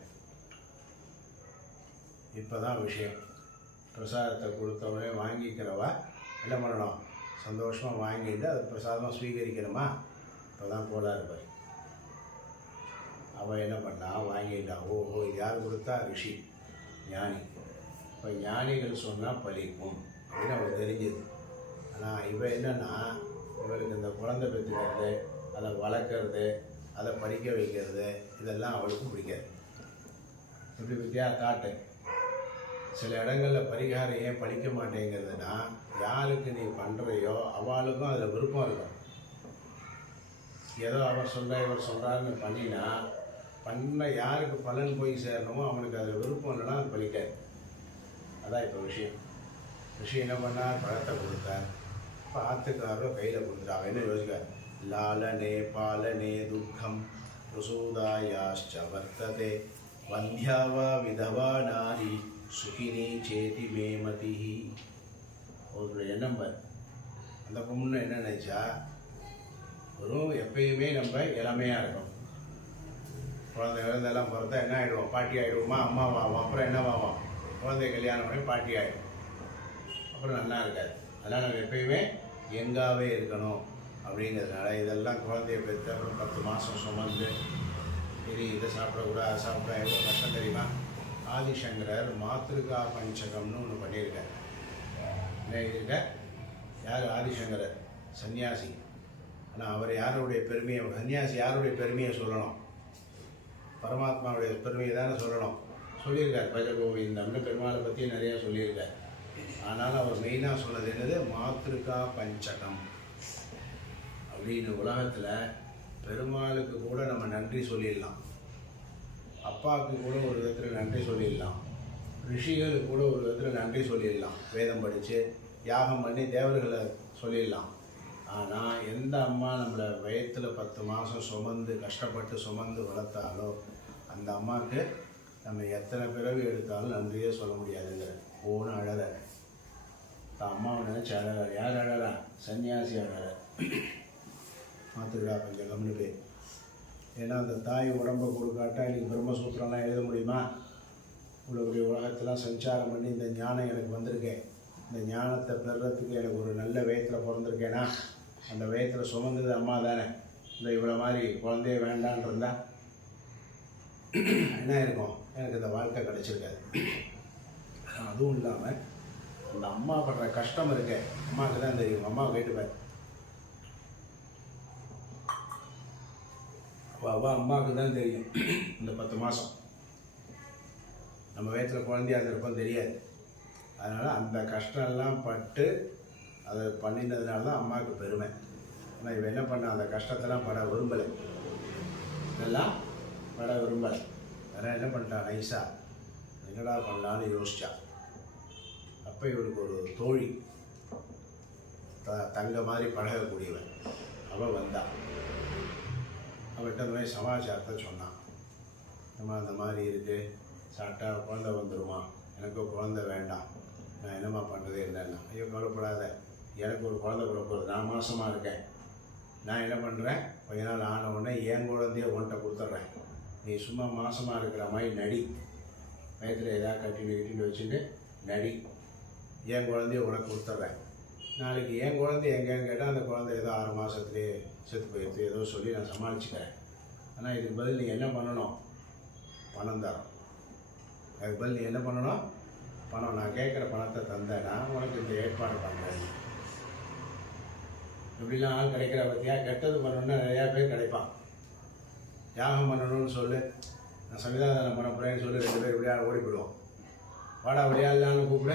இப்போ தான் விஷயம், பிரசாதத்தை கொடுத்தவனே வாங்கிக்கிறவா என்ன பண்ணணும், சந்தோஷமாக வாங்கிட்டு அதை பிரசாதமாக ஸ்வீகரிக்கணுமா, இப்போ தான் போலா இருப்பார். அவள் என்ன பண்ணா, வாங்கிட்டான். ஓஹோ, இது யார் கொடுத்தா, ரிஷி ஞானி. இப்போ ஞானிகள் சொன்னால் பலிக்கும் அப்படின்னு அவளுக்கு தெரிஞ்சது. ஆனால் இவள் என்னென்னா, இவளுக்கு இந்த குழந்தை பெற்றுக்கிறது, அதை வளர்க்குறது, அதை படிக்க வைக்கிறது, இதெல்லாம் அவளுக்கும் பிடிக்காது. இப்படி வித்தியா காட்டு. சில இடங்களில் பரிகாரம் ஏன் படிக்க மாட்டேங்கிறதுனா, யாருக்கு நீ பண்ணுறையோ அவளுக்கும் அதில் விருப்பம் இருக்கும். ஏதோ அவர் சொல்கிற இவர் சொல்கிறாருன்னு பண்ணினா, பண்ண யாருக்கு பலன் போய் சேரணுமோ அவனுக்கு அதில் விருப்பம் இல்லைன்னா அது பலிக்காது. அதான் இப்போ விஷயம். விஷயம் என்ன பண்ணார், பழத்தை கொடுத்தார். இப்போ ஆத்துக்காரோ கையில் கொடுத்துட்டா. அவன் என்ன யோசிக்கார், லாலனே பாலனே துக்கம் பிரசூதாயாஷ்ச வர்த்ததே வந்தியாவா விதவா நாரி சுகினி சேதி மேமதி. ஒரு எண்ணம் பார். அந்த பொண்ணு என்ன நினைச்சா, வெறும் எப்பயுமே நம்ம இளமையாக இருக்கும். குழந்தை குழந்தைலாம் பிறந்தா என்ன ஆகிடுவோம், பாட்டி ஆகிடுவோமா, அம்மாவாகும். அப்புறம் என்னவாகும், குழந்தை கல்யாணம் பண்ணி பாட்டி ஆகிடும். அப்புறம் நல்லா இருக்காது. அதனால் நம்ம எப்பயுமே யங்காகவே இருக்கணும் அப்படிங்கிறதுனால இதெல்லாம் குழந்தைய பெற்று அப்புறம் 10 மாதம் சுமந்து சரி இதை சாப்பிடக்கூடாது அதை சாப்பிட எவ்வளோ கஷ்டம் தெரியுமா. ஆதிசங்கரர் மாத்திருக்கா பஞ்சகம்னு ஒன்று பண்ணியிருக்கார். என்ன யார், ஆதிசங்கரர் சன்னியாசி. ஆனால் அவர் யாருடைய பெருமையை, சன்னியாசி யாருடைய பெருமையை சொல்லணும், பரமாத்மாவுடைய பெருமையை தானே சொல்லணும். சொல்லியிருக்கார் பஜகோவிந்தம்னு பெருமாளை பற்றி நிறையா சொல்லியிருக்கார். ஆனால் அவர் மெயினாக சொன்னது என்னது, மாத்திருக்கா பஞ்சகம் அப்படின்னு. உலகத்தில் பெருமாளுக்கு கூட நம்ம நன்றி சொல்லிடலாம், அப்பாவுக்கு கூட ஒரு விதத்தில் நன்றி சொல்லிடலாம், ரிஷிகளுக்கு கூட ஒரு விதத்தில் நன்றி சொல்லிடலாம், வேதம் படித்து யாகம் பண்ணி தேவர்களை சொல்லிடலாம். ஆனால் எந்த அம்மா நம்மளை வயத்தில் 10 மாதம் சுமந்து கஷ்டப்பட்டு சுமந்து வளர்த்தாலோ அந்த அம்மாவுக்கு நம்ம எத்தனை பிறவி எடுத்தாலும் நன்றியே சொல்ல முடியாதுங்கிற ஓன்னு அழற. அம்மாவை நினச்சி அழற. யார் அழறா, சன்னியாசி அழற. மாத்திருக்கா பஞ்சகம்னு பேர். ஏன்னா அந்த தாய் உடம்பை கொடுக்காட்டா இன்றைக்கி பிரம்மசூத்திரம்லாம் எழுத முடியுமா? இவ்வளோ பெரிய உலகத்தெல்லாம் சஞ்சாரம் பண்ணி இந்த ஞானம் எனக்கு வந்திருக்கேன், இந்த ஞானத்தை பெறுறதுக்கு எனக்கு ஒரு நல்ல வயத்தில் பிறந்திருக்கேனா, அந்த வயத்தில் சுமந்தது அம்மா தானே. இந்த இவ்வளோ மாதிரி குழந்தைய வேண்டான் இருந்தால் என்ன இருக்கும், எனக்கு இந்த வாழ்க்கை கிடச்சிருக்காது. அதுவும் இல்லாமல் அந்த அம்மா படுற கஷ்டம் இருக்கே, அம்மாவுக்கு தான் தெரியும். அம்மாவை கேட்டுப்பேன், அம்மாவுக்கு தான் தெரியும். இந்த 10 மாதம் நம்ம வயத்தில் குழந்தையா இருந்திருப்போம், தெரியாது. அதனால் அந்த கஷ்டம்லாம் பட்டு அதை பண்ணினதுனால தான் அம்மாவுக்கு பெருமை. ஆனால் இவன் என்ன பண்ண, அந்த கஷ்டத்தெல்லாம் பட விரும்பலை, இதெல்லாம் பட விரும்பலை. அதனால் என்ன பண்ணிட்டான், நைஸாக என்னடா பண்ணலான்னு யோசிச்சா. அப்போ இவருக்கு ஒரு தோழி, தங்க மாதிரி பழகக்கூடியவன், அவள் வந்தா. அவர்கிட்ட அந்த மாதிரி சமாச்சாரத்தை சொன்னான். நம்ம அந்த மாதிரி இருக்குது, சாப்பிட்டா குழந்தை வந்துடுமா, எனக்கு குழந்தை வேண்டாம், நான் என்னம்மா பண்ணுறது என்னன்னா. ஐயோ கவலைப்படாத, எனக்கு ஒரு குழந்தை பிறப்போகுது, நான் மாசமாக இருக்கேன். நான் என்ன பண்ணுறேன், கொஞ்ச நாள் ஆன உடனே என் குழந்தைய உன்கிட்ட கொடுத்துட்றேன். நீ சும்மா மாசமாக இருக்கிற மாதிரி நடி, வயத்தில் எதாவது கட்டின்னு வச்சுட்டு நடி, என் குழந்தைய உனக்கு கொடுத்துட்றேன். நாளைக்கு என் குழந்தை எங்கேன்னு கேட்டால் அந்த குழந்தை ஏதோ 6 மாதத்துலேயே செத்து போயிடுது, ஏதோ சொல்லி நான் சமாளிச்சுக்கிறேன். ஆனால் இதுக்கு பதில் நீ என்ன பண்ணணும், பணம் தரோம். அதுக்கு பதில் நீ என்ன பண்ணணும், பணம். நான் கேட்குற பணத்தை தந்தேன்னா உனக்கு இந்த ஏற்பாடு பண்ணுறேன். இப்படிலாம் ஆள் கிடைக்கிற பற்றியா, கெட்டது பண்ணணுன்னா நிறையா பேர் கிடைப்பான். யாகம் பண்ணணும்னு சொல்லு, நான் சன்னிதானம் பண்ண போகிறேன்னு சொல்லி 2 பேர் விளையாட ஓடி போயிடுவோம். வாடா விளையாடலான்னு கூப்பிட,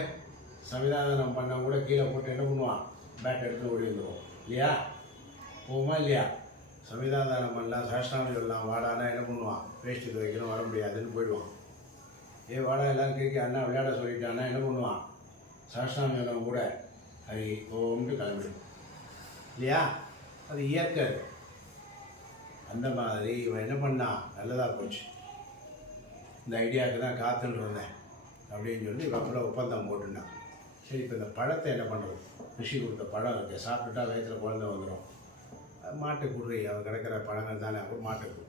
சன்னிதானம் பண்ண கூட கீழே போட்டு என்ன பண்ணுவான், பேட் எடுத்து ஓடி வந்துடுவோம் இல்லையா, போகுமா இல்லையா. சன்னிதானம் பண்ணலாம், சாஷ்டாமி சொல்லலாம், வாடானா என்ன பண்ணுவான், வேஷ்டிக்கு வைக்கணும், வர முடியாதுன்னு போயிடுவான். வாடா எல்லோரும் கேட்க அண்ணா விளையாட சொல்லிட்டான்னா என்ன பண்ணுவான், சாஷ்டாமி சொல்லவும் கூட ஹரி ஓம்னு கிளம்பிடும் இல்லையா. அது இயற்கை. அந்த மாதிரி இவன் என்ன பண்ணான், நல்லதாக போச்சு, இந்த ஐடியாவுக்கு தான் காத்துன்னு இருந்தேன் அப்படின்னு சொல்லி இவங்கள ஒப்பந்தம் போட்டுனான். சரி, இப்போ இந்த பழத்தை என்ன பண்ணுறது, ரிஷி கொடுத்த பழம் இருக்குது, சாப்பிட்டுட்டா வயிற்றில் குழந்தை வந்துடும், மாட்டுக்கு குடுறி, அவன் கிடைக்கிற பழங்கள் தானே, அப்போ மாட்டுக்கு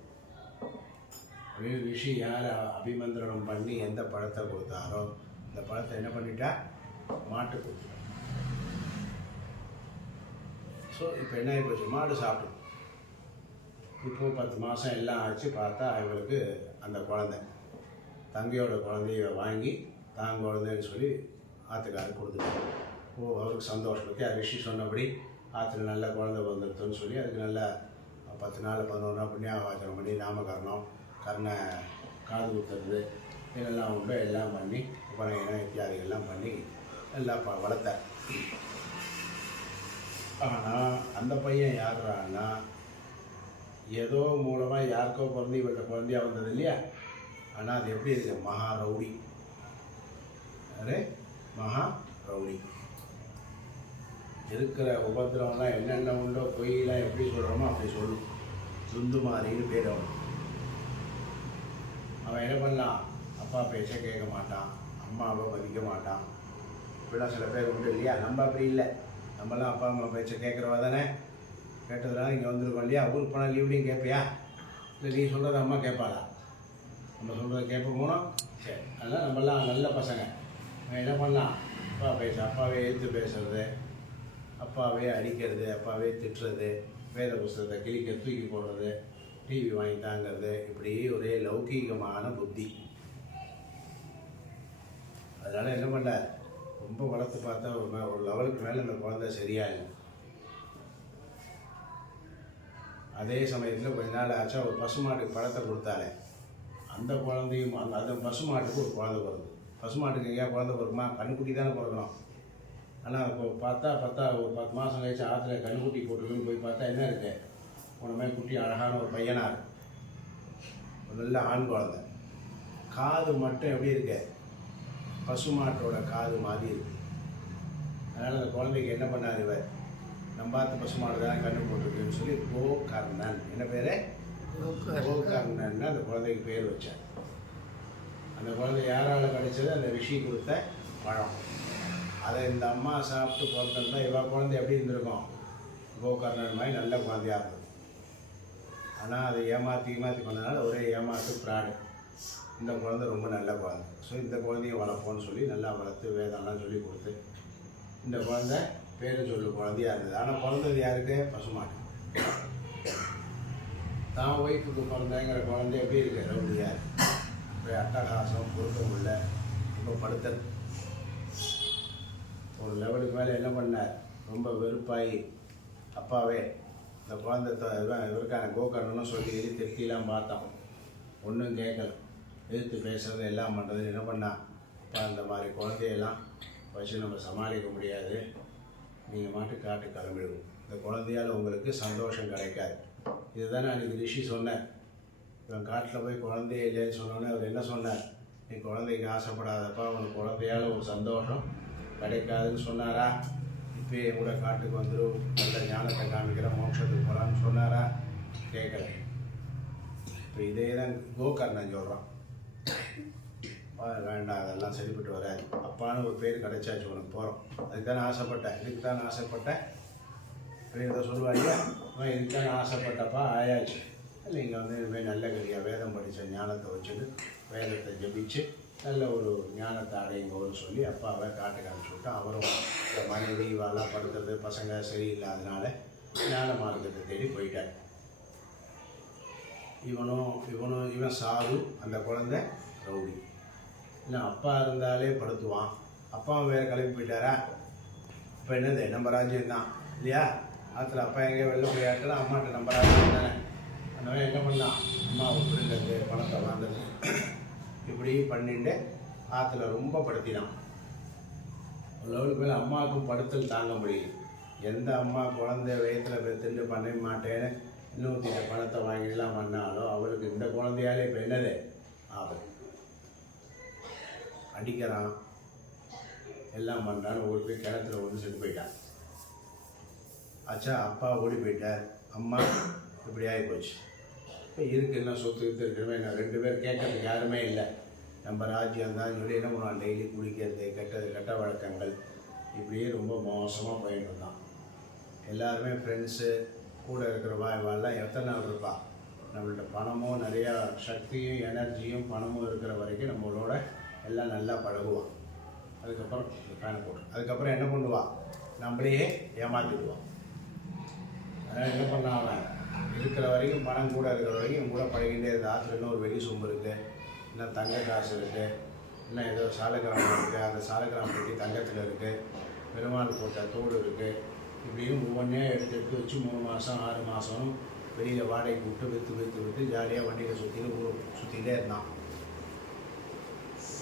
அப்படின்னு ரிஷி யார் அபிமந்திரணம் பண்ணி எந்த பழத்தை கொடுத்தாரோ இந்த பழத்தை என்ன பண்ணிட்டா, மாட்டுக்கு கொடுத்துரும். ஸோ இப்போ என்ன ஆகி போச்சு, மாடு சாப்பிடும். இப்போது 10 மாதம் எல்லாம் ஆச்சு. பார்த்தா இவளுக்கு அந்த குழந்தை, தங்கையோட குழந்தைய வாங்கி தான் குழந்தைன்னு சொல்லி ஆற்றுக்காரருக்கு கொடுத்துட்டாங்க. அவருக்கு சந்தோஷம் பற்றி ரிஷி சொன்னபடி ஆற்றுல நல்ல குழந்தை வந்துடுதுன்னு சொல்லி அதுக்கு நல்ல 10 நாள் 11 நாள் புண்ணியாவாச்சனம் பண்ணி நாமகரணம், கர்ண காது குத்துறது இதெல்லாம் உண்டு, எல்லாம் பண்ணி உபநயனம் இத்தியாதிகள்லாம் பண்ணி எல்லாம் வளர்த்தார். ஆனால் அந்த பையன் யாருறான்னா, ஏதோ மூலமாக யாருக்கோ பிறந்து இவர்கிட்ட குழந்தையாக வந்தது இல்லையா. ஆனால் அது எப்படி இருக்குது, மகா ரவுடி. அரே மகா ரவுடி. இருக்கிற உபத்திரவம்லாம் என்னென்ன உண்டோ, பொய்யெல்லாம் எப்படி சொல்கிறோமோ அப்படி சொல்லும். துந்துமாரின்னு பேர் அவன். அவன் என்ன பண்ணலாம், அப்பா பேச்சை கேட்க மாட்டான், அம்மாவை மதிக்க மாட்டான். இப்படிலாம் சில பேர் உண்டு இல்லையா. நம்ம அப்படி இல்லை, நம்மளாம் அப்பா அம்மா பேச்சை கேட்குறவா தானே. கேட்டதுனால இங்கே வந்துருக்கோம் இல்லையா. ஊருக்கு போனால் லீவ்லையும் கேட்பியா, இல்லை நீ சொல்கிறத அம்மா கேட்பாளா, நம்ம சொல்கிறத கேட்ப போனோம். சரி, அதனால் நம்மளாம் நல்ல பசங்க. என்ன பண்ணலாம், அப்பா பேச அப்பாவே எதிர்த்து பேசுறது, அப்பாவே அடிக்கிறது, அப்பாவே திட்டுறது, வேத புஸ்தகத்தை கிளிக்க தூக்கி போடுறது, டிவி வாங்கி தாங்கிறது, இப்படி ஒரே லௌகீகமான புத்தி. அதனால் என்ன பண்ணார், ரொம்ப வளர்த்து பார்த்தா ஒரு லெவலுக்கு மேலே இந்த குழந்தை சரியா இல்லை. அதே சமயத்தில் கொஞ்ச நாள் ஆச்சா ஒரு பசுமாட்டுக்கு பழத்தை கொடுத்தாலே அந்த குழந்தையும் அந்த பசுமாட்டுக்கு ஒரு குழந்தை பிறகு. பசுமாட்டுக்கு எங்கேயா குழந்தை பிறகுமா, கண்ணுக்குட்டி தானே பிறக்கணும். ஆனால் இப்போ பார்த்தா ஒரு 10 மாதம் கழிச்சு ஆற்றுல கண்ணுக்குட்டி போட்டுருக்குன்னு போய் பார்த்தா என்ன இருக்கு, உன மாதிரி குட்டி அழகான ஒரு பையனாக இருக்கு, ஒரு நல்ல ஆண் குழந்தை. காது மட்டும் எப்படி இருக்கு, பசுமாட்டோட காது மாதிரி இருக்கு. அதனால் அந்த குழந்தைக்கு என்ன பண்ணார் இவர், நம்ம பார்த்து பசுமாடு தான் கண்ணு போட்டுருக்குன்னு சொல்லி கோகர்ணன், என்ன பேர், கோகர்ணன் அந்த குழந்தைக்கு பேர் வச்சார். அந்த குழந்தை யாரால் கிடைச்சது, அந்த ரிஷி கொடுத்த பழம். அதை இந்த அம்மா சாப்பிட்டு பிறந்திருந்தா இவா குழந்தை எப்படி இருந்திருக்கும், கோகர்ணன் மாதிரி நல்ல குழந்தையாக இருந்தது. ஆனால் அதை ஏமாற்றி பண்ணனால ஒரே ஏமாற்று ப்ராடு. இந்த குழந்தை ரொம்ப நல்ல குழந்தை. ஸோ இந்த குழந்தைய வளர்ப்போன்னு சொல்லி நல்லா வளர்த்து வேதம்லாம் சொல்லி கொடுத்து இந்த குழந்தை பேர் சொல்லு குழந்தையா இருந்தது. ஆனால் பிறந்தது யாருக்கு? பசுமாட்டு. தான் ஒய்ஃபுக்கு பிறந்தங்கிற குழந்தை எப்படி இருக்கு? ரவுடியா இப்போ அட்டகாசம் பொறுக்க முடியல. இப்போ படுத்தல் ஒரு லெவலுக்கு மேலே என்ன பண்ணார்? ரொம்ப வெறுப்பாகி அப்பாவே இந்த குழந்தை இவருக்கான கோகர்ணன்னு சொல்லி திருத்திலாம் பார்த்தோம். ஒன்றும் கேட்கல. எதிர்த்து பேசுறது எல்லாம் பண்ணுறது என்ன பண்ணா? இப்போ அந்த மாதிரி குழந்தையெல்லாம் வச்சு நம்ம சமாளிக்க முடியாது. நீங்கள் மாட்டு காட்டு கிளம்பிடுவோம். இந்த குழந்தையால் உங்களுக்கு சந்தோஷம் கிடைக்காது. இதுதான் நான் அன்றைக்கி ரிஷி சொன்னேன். இவன் காட்டில் போய் குழந்தையே இல்லைன்னு சொன்னோன்னே அவர் என்ன சொன்னார்? நீ குழந்தைக்கு ஆசைப்படாதப்பா, உனக்கு குழந்தையால் ஒரு சந்தோஷம் கிடைக்காதுன்னு சொன்னாரா? இப்போயே கூட காட்டுக்கு வந்துடும், நல்ல ஞானத்தை காமிக்கிற மோட்சத்துக்கு போகலான்னு சொன்னாரா? கேட்கல. இப்போ இதே தான் கோகர்ணன் சொல்கிறான். வேண்டாம், அதெல்லாம் சரிப்பட்டு வராது. அப்பான்னு ஒரு பேர் கிடைச்சாச்சு உனக்கு, போகிறோம். அதுக்கு தானே ஆசைப்பட்டேன், இதுக்கு தானே ஆசைப்பட்டேன் அப்படின்றத சொல்லுவாங்க. இதுக்கு தானே ஆசைப்பட்டப்பா, ஆயாச்சு. இல்லை இங்கே வந்து இனிமேல் நல்ல கதியாக வேதம் படித்த ஞானத்தை வச்சுட்டு வேதத்தை ஜபிச்சு நல்ல ஒரு ஞானத்தை அடையுங்கன்னு சொல்லி அப்பாவை காட்டுக்கு அனுப்பிச்சு விட்டு, அவரும் இந்த மனைவி இவெல்லாம் படுத்துறது பசங்க சரியில்லாதனால ஞான மார்க்கத்தை தேடி போயிட்டார். இவன் சாது, அந்த குழந்தை ரவுடி. இல்லை அப்பா இருந்தாலே படுத்துவான், அப்பாவும் வேறு கிளம்பி போயிட்டாரா? இப்போ என்னது? நம்ம ராஜ்யம் தான் இல்லையா? ஆற்றுல அப்பா எங்கேயோ வெளில போய் ஆட்டலாம், அம்மாட்ட நம்ம ராஜ்யம் தானே. அந்த மாதிரி என்ன பண்ணான்? அம்மா விட்டுருந்தது, பணத்தை வாங்குறது, இப்படி பண்ணிட்டு ஆற்றுல ரொம்ப படுத்தினான். லெவலுக்கு மேலே அம்மாவுக்கும் படுத்தல் தாங்க முடியல. எந்த அம்மா குழந்தை வயிற்றில் பெற்றுட்டு பண்ண மாட்டேன்னு இன்னொருத்திட்ட பணத்தை வாங்கிடலாம் பண்ணாலும் அவளுக்கு இந்த குழந்தையாலே இப்போ என்னது ஆகும்? அடிக்கிறான், எல்லாம் பண்ணுறான்னு ஓடி போய் கிணத்துல வந்து செத்து போயிட்டான். ஆச்சா, அப்பா ஓடி போயிட்டார், அம்மா இப்படி ஆகி போச்சு. இப்போ இருக்குன்னா சொத்து இருக்குமே, நான் 2 பேர் கேட்கறதுக்கு யாருமே இல்லை. நம்ம ராஜ்யம் தான் சொல்லி என்ன பண்ணுவான்? டெய்லி குடிக்கிறது, கெட்ட வழக்கங்கள், இப்படியே ரொம்ப மோசமாக போயிட்டு இருந்தான். எல்லாருமே ஃப்ரெண்ட்ஸு கூட இருக்கிற வாய்வாலாம் எத்தனை நாள் இருப்பா? நம்மள்ட்ட பணமும் நிறையா சக்தியும் எனர்ஜியும் பணமும் இருக்கிற வரைக்கும் நம்மளோட எல்லாம் நல்லா பழகுவான். அதுக்கப்புறம் ஃபேனை போட்டு அதுக்கப்புறம் என்ன பண்ணுவான்? நம்மளையே ஏமாற்றிடுவான். அதனால் என்ன பண்ணான்? அவன் இருக்கிற வரைக்கும், பணம் கூட இருக்கிற வரைக்கும் கூட பழகிட்டே இருந்த. ஆற்றுல இன்னும் ஒரு வெள்ளி சொம்பு இருக்குது, இன்னும் தங்க காசு இருக்குது, இன்னும் ஏதோ சாலக்கிராமம் இருக்குது, அந்த சாலக்கிராமம் பெட்டி தங்கத்தில் இருக்குது, பெருமாள் போட்ட தோடு இருக்குது. இப்படியும் ஒவ்வொன்றே எடுத்து வச்சு 3 மாதம் 6 மாதம் வெளியில் வாடகைக்கு விட்டு விற்று ஜாலியாக வண்டியில் சுற்றிக்கிட்டே இருந்தான்.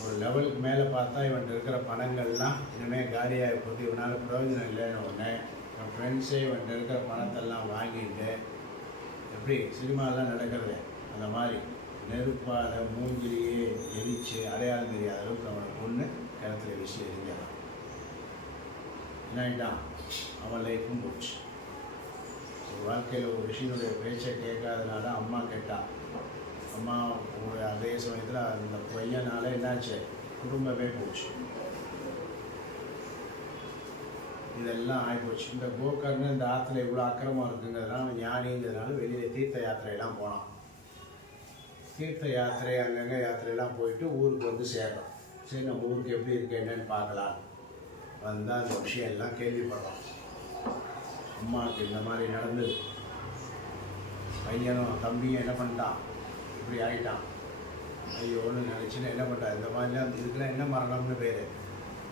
ஒரு லெவலுக்கு மேலே பார்த்தா இவன் இருக்கிற பணங்கள்லாம் இனிமேல் காலியாக போது, இவனால் பிரயோஜனம் இல்லைன்னு ஒன்று. இவன் ஃப்ரெண்ட்ஸே இவன் இருக்கிற பணத்தெல்லாம் வாங்கிட்டு, எப்படி சினிமாலாம் நடக்கிறது அந்த மாதிரி நெருப்பால் மூஞ்சிலேயே எரிச்சு அடையாளம் தெரியாத அளவுக்கு அவனை பொண்ணு கிணத்துல வீசி எரிஞ்சான். என்னாயிட்டான்? அவன் லைஃப்பும் போச்சு. ஒரு வாழ்க்கையில் ஒரு ரிஷியினுடைய பேச்சை கேட்காதனால அம்மா கேட்டான். அம்மா அதே சமயத்தில் அந்த பையனால் என்னாச்சு? குடும்பமே போச்சு. இதெல்லாம் ஆகிப்போச்சு. இந்த கோகர்ணன் இந்த ஆற்றுல இவ்வளோ அக்கிரமம் இருக்குங்கிறதுனால அவன் ஞானிங்கிறதுனால வெளியில் தீர்த்த யாத்திரையெல்லாம் போனான். தீர்த்த யாத்திரை அங்கங்கே யாத்திரையெல்லாம் போயிட்டு ஊருக்கு வந்து சேர்றோம். சரி, நம்ம ஊருக்கு எப்படி இருக்கு என்னன்னு பார்க்கலாம் வந்தால் அந்த விஷயம் எல்லாம் கேள்விப்படுறோம். அம்மாவுக்கு இந்த மாதிரி நடந்தது. பையனும் தம்பியும் என்ன பண்ணிட்டான்? இப்படி ஆகிட்டான். ஐயோன்னு நினச்சின்னு என்ன பண்ணிட்டான்? இந்த மாதிரிலாம் இதுக்கெல்லாம் என்ன மரணம்னு பேர்?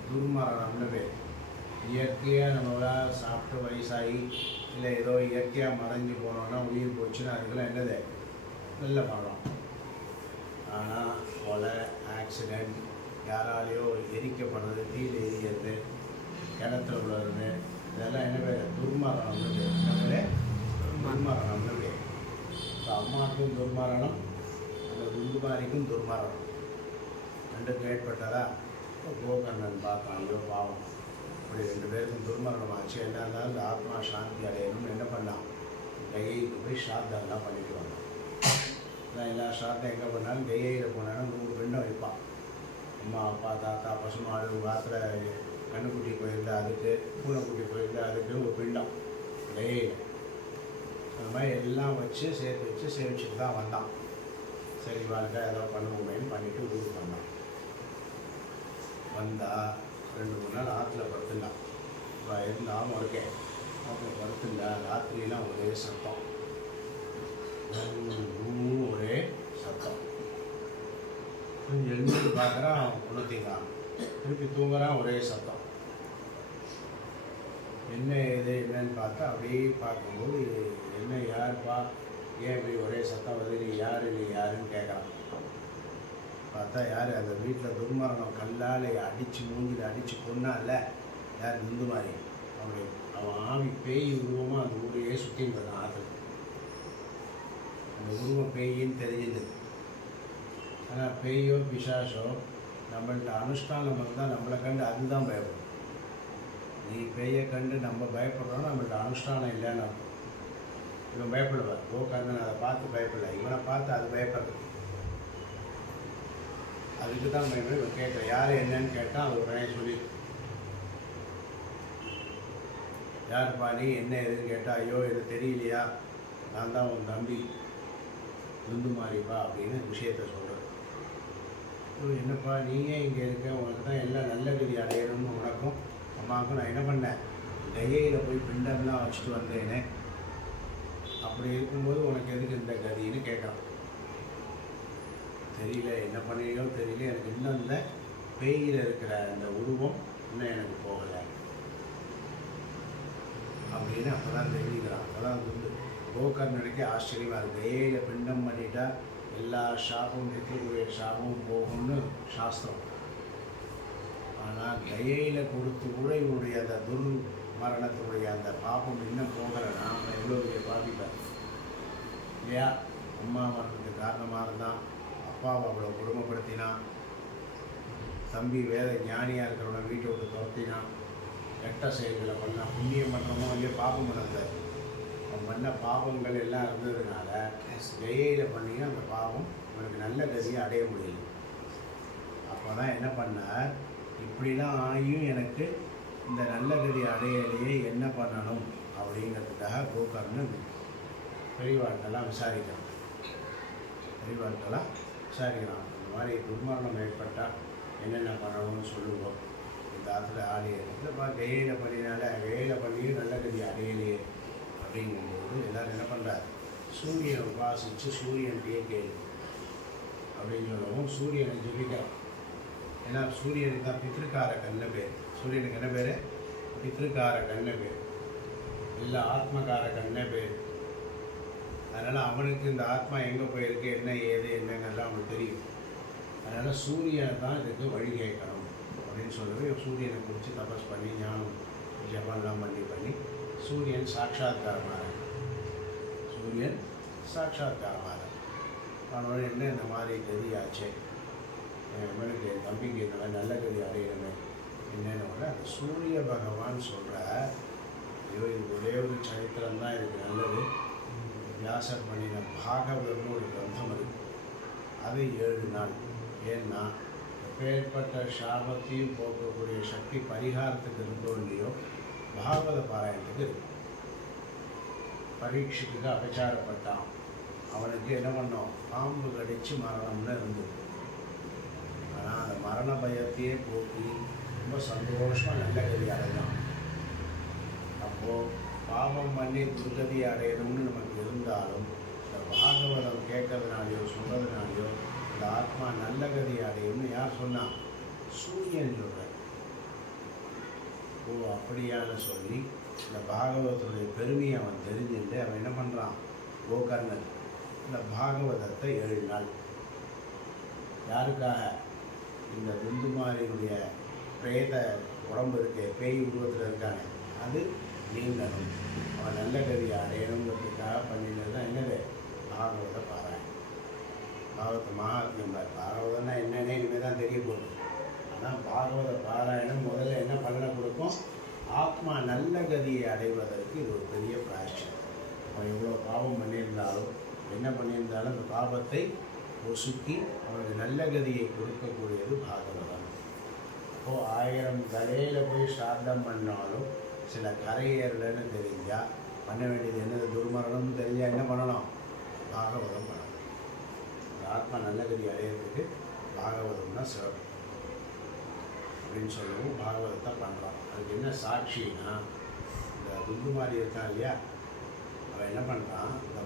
துர்மரணம்னு பேர். இயற்கையாக நம்மளால் சாப்பிட்டு வயசாகி இல்லை ஏதோ இயற்கையாக மறைஞ்சு போனோன்னா உயிர் போச்சுன்னா அதுக்கெல்லாம் என்னது? நல்ல மரணம். ஆனால் கொலை, ஆக்சிடெண்ட், யாராலேயோ எரிக்கப்படுறது, தீயில் எரிகிறது, கிணத்துல விழுறது, இதெல்லாம் என்ன பேர்? துர்மரணம்னு பேர். நம்மளே துர்மரணம்னு பேர். இப்போ அம்மாவுக்கும் துர்மரணம், அந்த குண்டுமாரிக்கும் துர்மரணம், 2க்கும் ஏற்பட்டதா? கோகர்ணன் பார்த்தான். ஐயோ பாவம், இப்படி 2 பேருக்கும் துர்மரணம் ஆச்சு. என்ன இருந்தாலும் இந்த ஆத்மா சாந்தி அடையணும்னு என்ன பண்ணான்? கைக்கு போய் ஸ்ராத்தம்லாம் பண்ணிட்டு வந்தான். நான் எல்லா ஸ்ராத்தம் எங்கே பண்ணாலும் கையில் போனாலும் 100 பிண்டம் வைப்பான். அம்மா, அப்பா, தாத்தா, பசுமாடு, வாரத்தில் கண்ணுக்குட்டி போயிருந்தா அதுக்கு, பூனைக்குட்டி போயிருந்தா அதுக்கு ஒரு பிண்டம் கையில். அந்த மாதிரி எல்லாம் வச்சு சேர்த்து வச்சு சேவிச்சுட்டு தான் வந்தான். சரி வாழ்க்கை ஏதோ பண்ணுவோமேன்னு பண்ணிவிட்டு ஊருக்கு வந்தான். வந்தால் 2-3 நாள் ஆற்றுல படுத்துட்டான். இருந்தாலும் இருக்கேன். அப்புறம் படுத்துங்க, ராத்திரியெல்லாம் ஒரே சத்தம், ஒரே சத்தம். எழுந்து பார்க்குறான், உணர்த்திக்கிறான், திருப்பி தூங்குறான், ஒரே சத்தம். என்ன இது என்னன்னு பார்த்தா அப்படியே பார்க்கும்போது, என்ன யாருப்பா, ஏன் இப்படி ஒரே சத்தம் வருது, நீ யார் நீ யாருன்னு கேட்குறான். பார்த்தா யார், அந்த வீட்டில் துர்மரணம் கல்லால் அடித்து மூஞ்சில் அடித்து கொன்னால யார், இந்து மாதிரி அவனுடைய அவன் ஆவி பேய் உருவமாக அந்த ஊரையே சுற்றின்னு வந்தான். ஆற்றுல அந்த உருவம் பேயின்னு தெரிஞ்சுது. ஆனால் பேயோ பிசாசோ நம்மள்கிட்ட அனுஷ்டானம் வந்தால் நம்மளை கண்டு அதுதான் பயப்படும். நீ பேயை கண்டு நம்ம பயப்படுறோன்னா நம்மள்ட்ட அனுஷ்டானம் இல்லைன்னு அர்த்தம். இவன் பயப்படுவார், கோகர்ணன் அதை பார்த்து பயப்படல, இவனை பார்த்து அது பயப்படுறது. அதுக்கு தான் பயப்பட இவன் கேட்குற, யார் என்னன்னு கேட்டால் அது உடனே சொல்லி, யாருப்பா நீ என்ன எதுன்னு கேட்டால், ஐயோ இது தெரியலையா, நான் தான் உன் தம்பி துண்டு மாறிப்பா அப்படின்னு விஷயத்த சொல்கிறேன். என்னப்பா நீங்கள் இங்கே இருக்க, உனக்கு தான் எல்லாம் நல்ல கதி அடையணும்னு உனக்கும் அம்மாவுக்கும் நான் என்ன பண்ணேன், கையில் போய் பிண்டம்லாம் வச்சுட்டு வந்தேனே, அப்படி இருக்கும்போது உனக்கு எதுக்கு இந்த கதின்னு கேட்குறான். தெரியல, என்ன பண்ணியோ தெரியல, எனக்கு இன்னும் இந்த பேயில் இருக்கிற அந்த உருவம் இன்னும் எனக்கு போகலை அப்படின்னு அப்போ தான் தெரிஞ்சுக்கிறான். அப்போ தான் வந்து கோகர்ணனுக்கு ஆச்சரியமாக இருக்குது. கையில் பிண்டம் பண்ணிட்டா எல்லா ஷாப்பும் பித்ருக்குரிய ஷாப்பும் போகும்னு சாஸ்திரம். ஆனால் கையில் கொடுத்து கூட இவனுடைய அந்த மரணத்தினுடைய அந்த பாப்பம் இன்னும் போகலைன்னா அவன் எவ்வளோ பெரிய பாதிப்பார் இல்லையா. அம்மா மரணத்துக்கு காரணமாக இருந்தான், அப்பாவை அவ்வளோ குடும்பப்படுத்தினான், தம்பி வேத ஞானியாக இருக்கிறவனை வீட்டை விட்டு துரத்தினான், கெட்ட செயல்களை பண்ணான், புண்ணியம் பண்ணுறமோ இல்லையோ பாபம் பண்ணக்கூடாது. அவன் பண்ண பாவங்கள் எல்லாம் இருந்ததுனால ஜெயில பண்ணி அந்த பாவம் அவனுக்கு நல்ல கதியை அடைய முடியல. அப்போ தான் என்ன பண்ணார், இப்படிலாம் ஆகியும் எனக்கு இந்த நல்ல கதி அடையலையே என்ன பண்ணணும் அப்படிங்கிறதுக்காக கோகர்ணன் பெரியவாழ்க்கெல்லாம் விசாரிக்கிறான். பெரியவாழ்க்கெல்லாம் விசாரிக்கிறான், இந்த மாதிரி துர்மரணம் ஏற்பட்டால் என்னென்ன பண்ணணும்னு சொல்லுவோம். இந்த ஆற்றுல ஆலையே இல்லைப்பா, கையில் பண்ணினால கையில் பண்ணியும் நல்ல கதி அடையலையே அப்படிங்கும்போது எல்லோரும் என்ன பண்ணுறார், சூரியனை உபாசித்து சூரியன்கிட்டயே கேள்வி அப்படின்னு சொல்லவும் சூரியனை ஜெபிக்கிறான். ஏன்னா சூரியனுக்கு தான் பித்ருக்கார கண்ண பேர். சூரியனுக்கு என்ன பேர், பித்ருக்கார கண்ண பேர், இல்லை ஆத்மகார கண்ண பேர். அதனால் அவனுக்கு இந்த ஆத்மா எங்கே போயிருக்கு, என்ன ஏது என்னங்கெல்லாம் அவனுக்கு தெரியும். அதனால் சூரியனை தான் இதுக்கு வழி கேட்கணும் அப்படின்னு சொல்லவே சூரியனை குறித்து தபஸ் பண்ணி ஞானம் ஜபம்லாம் பண்ணி சூரியன் சாட்சாத்காரமாக, சூரியன் சாட்சாத்காரமாக அவனோட என்ன இந்த மாதிரி கதியாச்சே, இவனுக்கு என் தம்பிக்கு இந்த மாதிரி நல்ல கதி அடையணுமே என்னென்ன அந்த சூரிய பகவான் சொல்கிற, ஐயோ இது ஒரே ஒரு சரித்திரம் தான் இதுக்கு நல்லது. வியாசர் பண்ணின பாகவதம்னு ஒரு கிரந்தம் இருக்குது, அது 7 நாள். ஏன்னா எப்பேற்பட்ட சாபத்தையும் போக்கக்கூடிய சக்தி பரிகாரத்துக்கு இருந்தோ இல்லையோ பாகவத பாராயணத்துக்கு இருக்கு. பரீட்சைக்கு அபச்சாரப்பட்டான், அவனுக்கு என்ன பண்ணோம், பாம்பு கடித்து மரணம்னு இருந்தது. ஆனால் அந்த மரண பயத்தையே போக்கி ரொம்ப சந்தோஷமாக நல்ல கதி அடைஞ்சான். அப்போது பாவம் பண்ணி துர்கதி அடையணும்னு நமக்கு இருந்தாலும் இந்த பாகவதம் கேட்கறதுனாலையோ சொல்கிறதுனாலையோ இந்த ஆத்மா நல்ல கதி அடையும்னு யார் சொன்னான், சூரியன் சொல்கிறார். ஓ அப்படியான சொல்லி இந்த பாகவதத்துடைய பெருமையை அவன் தெரிஞ்சுட்டு அவன் என்ன பண்ணுறான், கோகர்ணன் இந்த பாகவதத்தை 7 நாள் யாருக்காக, இந்த துந்துமாரியினுடைய பிரேத உடம்பு இருக்கே, பேய் உருவத்தில் இருக்காங்க, அது நீங்கணும், அவன் நல்ல கதியை அடையணுங்கிறதுக்காக பண்ணினது தான் என்னது, பாகவத பாராயணம். பாகவத மகாத்மியம். பாகவதம்னா என்னன்னே இனிமேல் தான் தெரிய போகுது. ஆனால் பாகவத பாராயணம் முதல்ல என்ன பலனை கொடுக்கும், ஆத்மா நல்ல கதியை அடைவதற்கு இது ஒரு பெரிய பிராயச்சித்தம். அவன் எவ்வளோ பாவம் பண்ணியிருந்தாலும் என்ன பண்ணியிருந்தாலும் அந்த பாவத்தை ஒசுக்கி அவனுக்கு நல்ல கதியை கொடுக்கக்கூடியது பாகவதம். இப்போது 1000 கலையில் போய் ஸ்ராத்தம் பண்ணாலும் சில கரையேறலன்னு தெரிஞ்சால் பண்ண வேண்டியது என்னது, துர்மரணம்னு தெரிஞ்சால் என்ன பண்ணணும், பாகவதம் பண்ணணும். ஆத்மா நல்ல கதி அடையிறதுக்கு பாகவதம்னா சிறப்பு. அப்படின்னு சொல்லவும் பாகவதத்தை பண்ணுறான். அதுக்கு என்ன சாட்சின்னா, இந்த துந்துமாரி இருக்கான் இல்லையா, அவன் என்ன பண்ணுறான், இந்த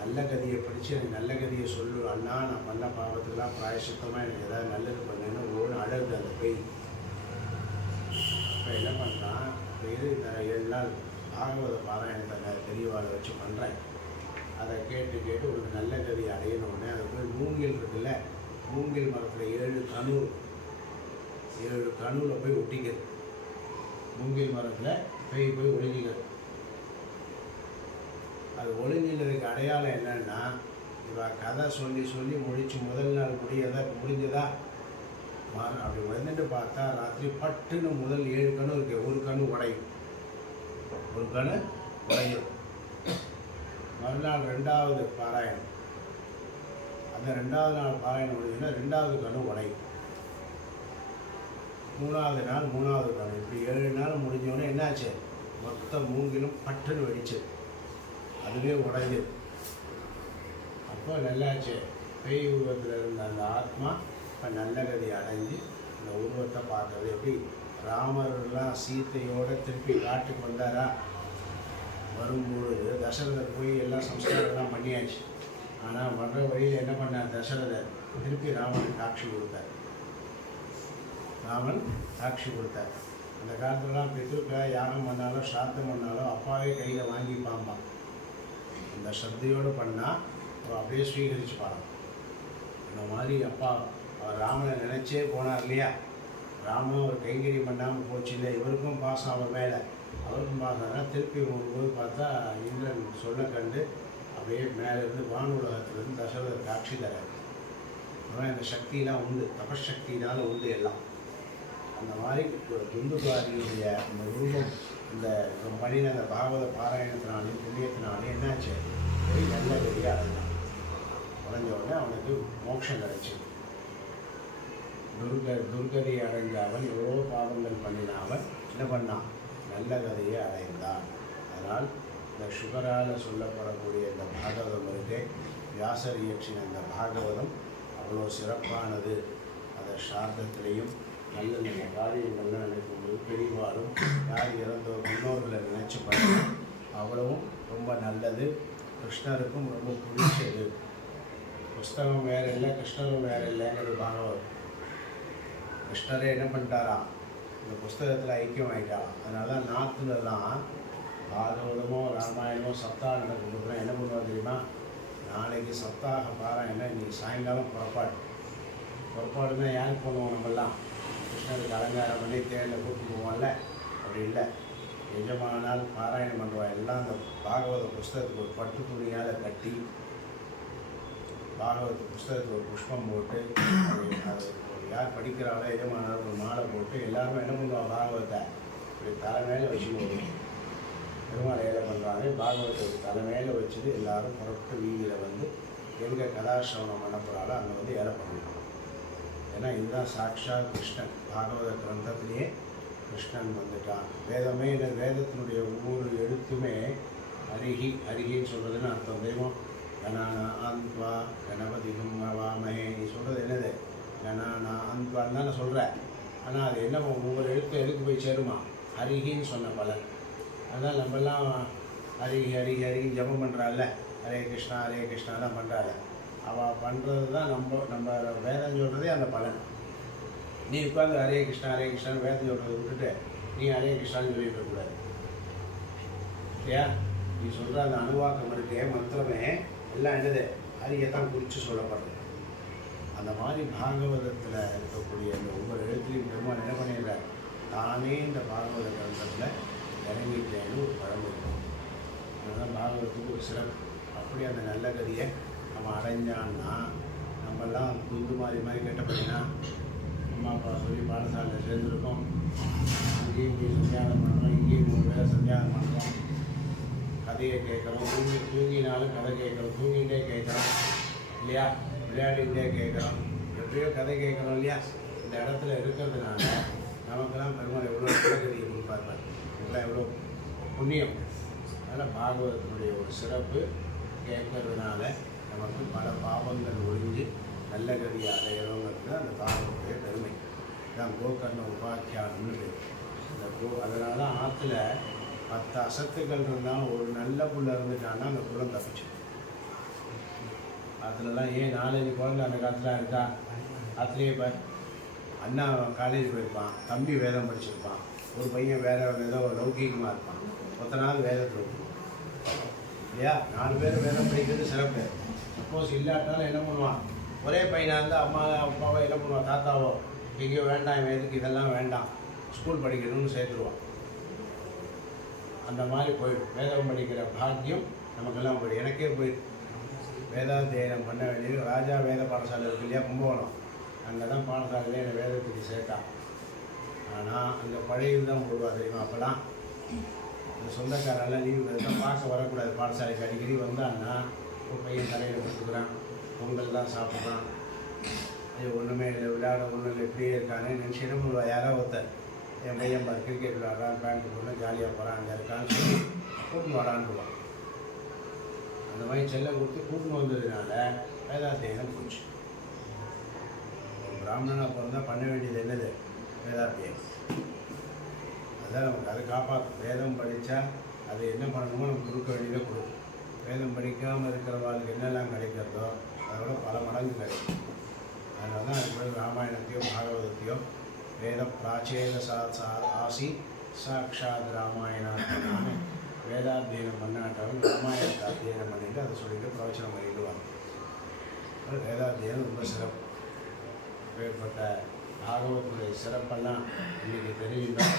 நல்ல கதியை படித்து எனக்கு நல்ல கதியை சொல்லு அண்ணா, நான் பண்ண பாவத்துக்கெல்லாம் பிராயசித்தமாக எனக்கு ஏதாவது நல்லது பண்ணேன்னு ஒரு அழகு அந்த பெய். இப்போ என்ன பண்ணுறான், இது இந்த 7 நாள் பாகவத பாராயணத்தை பெரியவாளை வச்சு பண்ணுறேன். அதை கேட்டு கேட்டு ஒரு நல்ல கதி அடையணுன்னே அதை போய் மூங்கில் இருக்குல்ல, மூங்கில் மரத்தில் 7 கணுவில் போய் ஒட்டிக்கிறது. மூங்கில் மரத்தில் போய் ஒழுங்கிக்கிறது. அது ஒழுங்கினதுக்கு அடையாளம் என்னன்னா, இவன் கதை சொல்லி சொல்லி முடிச்சு முதல் நாள் முடிஞ்சதா அப்படி வந்துட்டு பார்த்தா ராத்திரி பட்டுன்னு முதல் 7 கணு இருக்கு, ஒரு கணு உடையும். மறுநாள் 2வது பாராயணம், அந்த 2வது நாள் பாராயணம் முடிஞ்சுன்னா 2வது கணு உடையும். 3வது நாள் 3வது கணு, இப்படி 7 நாள் முடிஞ்சோடனே என்னாச்சு, மொத்த மூங்கிலும் பட்டுன்னு வெடிச்சு அதுவே உடைஞ்சது. அப்போ நல்லாச்சு, பேய் உருவத்தில் இருந்த அந்த ஆத்மா இப்போ நல்ல கதி அடைஞ்சு இந்த உருவத்தை பார்க்கறது. எப்படி ராமர்லாம் சீத்தையோடு திருப்பி காட்டுக்கு வந்தாரா, வரும்பொழுது தசரதர் போய் எல்லாம் சம்ஸ்காரம்லாம் பண்ணியாச்சு. ஆனால் வர்ற வழியில் என்ன பண்ணார் தசரதர், திருப்பி ராமன் காட்சி கொடுத்தார். அந்த காலத்துலலாம் பித்ருக்களை யாகம் பண்ணாலும் சாத்தம் பண்ணாலும் அப்பாவே கையில் வாங்கிப்பாம்பான். அந்த ஸ்ரத்தையோடு பண்ணால் அவன் அப்படியே ஸ்வீகரிச்சுப்பான். இந்த மாதிரி அப்பா அவர் ராமனை நினச்சே போனார் இல்லையா, ராமன் ஒரு கைங்கரியம் பண்ணாமல் போச்சு இல்லை, இவருக்கும் பாசம் அவன் மேலே, அவருக்கும் பாசம். திருப்பி போகும்போது பார்த்தா இந்திரன் சொல்ல கண்டு அப்படியே மேலேருந்து வானுலகத்திலிருந்து தசரதர் காட்சி தரார். அவன் இந்த சக்தியெலாம் உண்டு, தபசக்தினால உண்டு எல்லாம். அந்த மாதிரி துந்துகாரியுடைய அந்த உருவம் இந்த பண்ணின அந்த பாகவத பாராயணத்தினாலையும் புண்ணியத்தினாலையும் என்னாச்சு, போய் நல்ல கதியாக அடைஞ்சான். உடஞ்ச உடனே அவனுக்கு மோட்சம் கிடைச்சி. துர்கதியை அடைஞ்ச அவன் எவ்வளோ பாவங்கள் பண்ணினாவன் என்ன பண்ணான், நல்ல கதையை அடைந்தான். அதனால் இந்த சுகரால் சொல்லப்படக்கூடிய இந்த பாகவதம் இருக்கே, வியாசர் இயற்றின இந்த பாகவதம் அவ்வளோ சிறப்பானது. அதை சார்த்தத்திலையும் நல்ல நல்ல காரியங்கள்லாம் நினைக்கும்போது பெரியவாரும் யார் இறந்தோர் முன்னோர்களை நினைச்சு பண்ண அவ்வளவும் ரொம்ப நல்லது. கிருஷ்ணருக்கும் ரொம்ப பிடிச்சது. புஸ்தகம் வேறு இல்லை, கிருஷ்ணரும் வேறு இல்லைங்கிறது பாகவதம். கிருஷ்ணரே என்ன பண்ணிட்டாராம், இந்த புஸ்தகத்தில் ஐக்கியம் ஆகிட்டாராம். அதனால தான் நார்த்துலலாம் பாகவதமோ ராமாயணமோ சப்தாக நடக்கும்போதுலாம் என்ன பண்ணுவாங்க தெரியுமா, நாளைக்கு சப்தாக பாராயணம், இன்னைக்கு சாயங்காலம் புறப்பாடுன்னா யாருக்கு பண்ணுவோம், நம்மெல்லாம் கிருஷ்ணருக்கு அலங்காரம் பண்ணி தேனில் கூப்பிட்டு போவோம்ல, அப்படி இல்லை. எஜமானால் பாராயணம் பண்ணுவாள் எல்லாம் அந்த பாகவத புஸ்தகத்துக்கு ஒரு பட்டு துணியால் கட்டி, பாகவத புஸ்தகத்துக்கு ஒரு புஷ்பம் போட்டு, அது யார் படிக்கிறாளோ எஜமானால் ஒரு மாலை போட்டு எல்லாருமே என்ன பண்ணுவாங்க, பாகவதத்தை இப்படி தலைமையில் வச்சுக்குவோம். பெருமாள் ஏழை பண்ணுறாங்க, பாகவதத்தை தலைமையில் வச்சுட்டு எல்லோரும் புறப்பட்டு வீதியில் வந்து எங்கே கதாசிரவணம் பண்ண போகிறாலோ அங்கே வந்து ஏழை பண்ணுவாங்க. ஏன்னா இதுதான் சாட்சாத் கிருஷ்ணன். பாகவத கிரந்தத்திலேயே கிருஷ்ணன் வந்துட்டான். வேதமே இந்த வேதத்தினுடைய ஒவ்வொரு எழுத்துமே அருகின்னு சொல்கிறதுன்னு அர்த்தம். தெய்வம் கணானா ஆந்த்வா கணபதிகும் வாமஹே, நீ சொல்கிறது என்னது, கணானா ஆந்த்வான்னு தான் நான் சொல்கிறேன். ஆனால் அது என்ன, ஒவ்வொரு எழுத்து எதுக்கு போய் சேருமா, அருகின்னு சொன்ன பலன். அதனால் நம்மெல்லாம் அருகி ஜபம் பண்ணுறாள்ல, ஹரே கிருஷ்ணாலாம் பண்ணுறாள். அவள் பண்ணுறது தான் நம்ம வேதம் சொல்கிறதே அந்த பலன். நீ உட்காந்து ஹரே கிருஷ்ணான்னு வேதம் சொல்கிறத விட்டுட்டு நீ ஹரே கிருஷ்ணான்னு சொல்லிட்டு இருக்கக்கூடாது இல்லையா. நீ சொல்கிற அந்த அணுவாக்கம் இருக்கே மந்திரமே எல்லாம் என்னது, ஹரியத்தான் குறித்து சொல்லப்படுறது. அந்த மாதிரி பாகவதத்தில் இருக்கக்கூடிய அந்த ஒவ்வொரு எழுத்துலையும் பெருமாள் என்ன பண்ணிடுறார், தானே இந்த பாகவத கிரந்தத்தில் இறங்கிட்டேன்னு ஒரு பழம் இருக்கும். அதனால் பாகவதத்துக்கு ஒரு சிறப்பு. அப்படி அந்த நல்ல கதியை நம்ம அடைஞ்சான்னா, நம்மெல்லாம் துந்து மாதிரி கெட்டப்படினா அம்மா அப்பா சொல்லி பாடசாலையில் சேர்ந்துருக்கோம், அங்கேயும் இங்கேயும் சந்தியானம் பண்ணுறோம், இங்கேயும் 3 வேளை சந்தியானம் பண்ணுறோம், கதையை கேட்குறோம், தூங்கினாலும் கதை கேட்குறோம், தூங்கிகிட்டே கேட்குறோம் இல்லையா, விளையாடிகிட்டே கேட்குறோம், எப்படியோ கதை கேட்குறோம் இல்லையா. இந்த இடத்துல இருக்கிறதுனால நமக்கெல்லாம் பெருமாள் எவ்வளோ கதியை கொடுப்பார்கள், இதெல்லாம் எவ்வளோ புண்ணியம். அதனால் பாகவதத்தினுடைய ஒரு சிறப்பு கேட்கறதுனால நமக்கு பல பாவங்கள் ஒழிஞ்சு நல்ல கதியை அடையிறோங்கிறது அந்த பாகவத்துடைய பெருமை. இதான் கோகர்ண உபாக்கியானம்னு பேர். இந்த அதனால தான் ஆற்றுல 10 அசத்துக்கள் இருந்தாலும் ஒரு நல்ல புள்ள இருந்துட்டான்னா அந்த குலம் தப்பிச்சு. ஆற்றுலலாம் ஏன் 4-5 குழந்தை அந்த காலத்தில் இருக்கா? ஆற்றுலேயே இப்போ அண்ணா காலேஜ் போயிருப்பான், தம்பி வேதம் படிச்சிருப்பான், ஒரு பையன் ஏதோ லௌகீகமாக இருப்பான், மொத்த நாள் வேதத்தில் இருக்கும் இல்லையா? 4 பேர் வேதம் படிக்கிறது சிறப்பு. சப்போஸ் இல்லாட்டாலும் என்ன பண்ணுவான்? ஒரே பையனாக இருந்தால் அம்மா அப்பாவோ என்ன பண்ணுவான்? தாத்தாவோ எங்கேயோ வேண்டாம், எதுக்கு இதெல்லாம் வேண்டாம், ஸ்கூல் படிக்கணும்னு சேர்த்துருவான். அந்த மாதிரி போயிடும். வேதம் படிக்கிற பாக்கியம் நமக்கெல்லாம் போயிடும். எனக்கே போயிடும். வேதாத்தியனம் பண்ண வேண்டியது. ராஜா வேத பாடசாலை இருக்கு இல்லையா, கும்பகோணம், அங்கே தான் பாடசாலையிலே என்னை வேதத்துக்கு சேர்த்தான். ஆனால் அங்கே பழைய தான் போடுவா தெரியுமா? அப்போலாம் இந்த சொந்தக்காரெல்லாம் லீவு தான் பார்க்க வரக்கூடாது. பாடசாலைக்கு அடிக்கடி வந்தான்னா ஒரு பையன் தலையில் கொடுத்துக்கிறான், பொங்கல் தான் சாப்பிட்றான், அது ஒன்றுமே இல்லை, விளையாட ஒன்றும் இல்லை, இப்படியே இருக்கானே நினச்சி என்ன பண்ணுவா? யாரோ ஒருத்தர் என் பையன் பாரு கிரிக்கெட் விளையாடுறான், பேண்ட்டு போட்டு ஜாலியாக போகிறான், அங்கே இருக்கான்னு சொல்லி கூட்டின்னு வரான்டுவான். அந்த மாதிரி செல்லம் கொடுத்து கூட்டின்னு வந்ததுனால வேதாத்தியனம் போச்சு. ஒரு பிராமணனாக பிறந்தால் பண்ண வேண்டியது என்னது? வேதாத்தியனம். அதான் நமக்கு அதை காப்பாற்றும். வேதம் படித்தா அது என்ன பண்ணணுமோ நமக்கு கொடுக்க வேண்டியதை கொடுக்கும். வேதம் படிக்காமல் இருக்கிறவாளுக்கு என்னெல்லாம் கிடைக்கிறதோ அதோட பல மடங்கு கிடைக்கும். அதனால தான் அதுக்கு ராமாயணத்தையோ பாகவதத்தையோ வேத பிராச்சேன ஆசி சாட்சாத் ராமாயணான்னு வேதாத்தியனம் பண்ணாட்டாலும் ராமாயணத்தை அத்தியனம் பண்ணிட்டு அதை சொல்லிட்டு பிரவச்சனம் பண்ணிடுவாங்க. வேதாத்தியனம் ரொம்ப சிறப்பு. ஏற்பட்ட பாகவத்துடைய சிறப்பெல்லாம் இன்றைக்கி தெரிஞ்சுட்டோம்.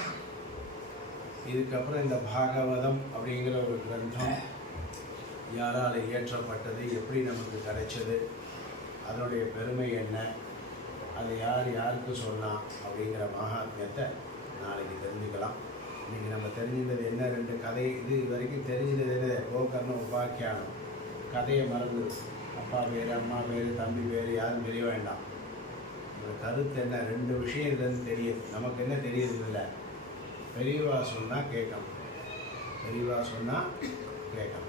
இதுக்கப்புறம் இந்த பாகவதம் அப்படிங்கிற ஒரு கிரந்தம் யாரால் இயற்றப்பட்டது, எப்படி நமக்கு கிடைச்சது, அதனுடைய பெருமை என்ன, அதை யாருக்கு சொன்னான் அப்படிங்கிற மகாத்மியத்தை நாளைக்கு தெரிஞ்சுக்கலாம். இன்றைக்கி நம்ம தெரிஞ்சிருந்தது என்ன? 2 கதை. இது வரைக்கும் தெரிஞ்சது என்ன? கோகர்ண உபாக்கியானம். கதையை மறந்து அப்பா பேர், அம்மா பேர், தம்பி பேர் யாரும் தெரிய வேண்டாம். இந்த கருத்து என்ன? 2 விஷயம் இதுன்னு தெரியுது. நமக்கு என்ன தெரியுது? இல்லை, பெரியவா சொன்னால் கேட்கணும். பெரியவா சொன்னால் கேட்கணும்.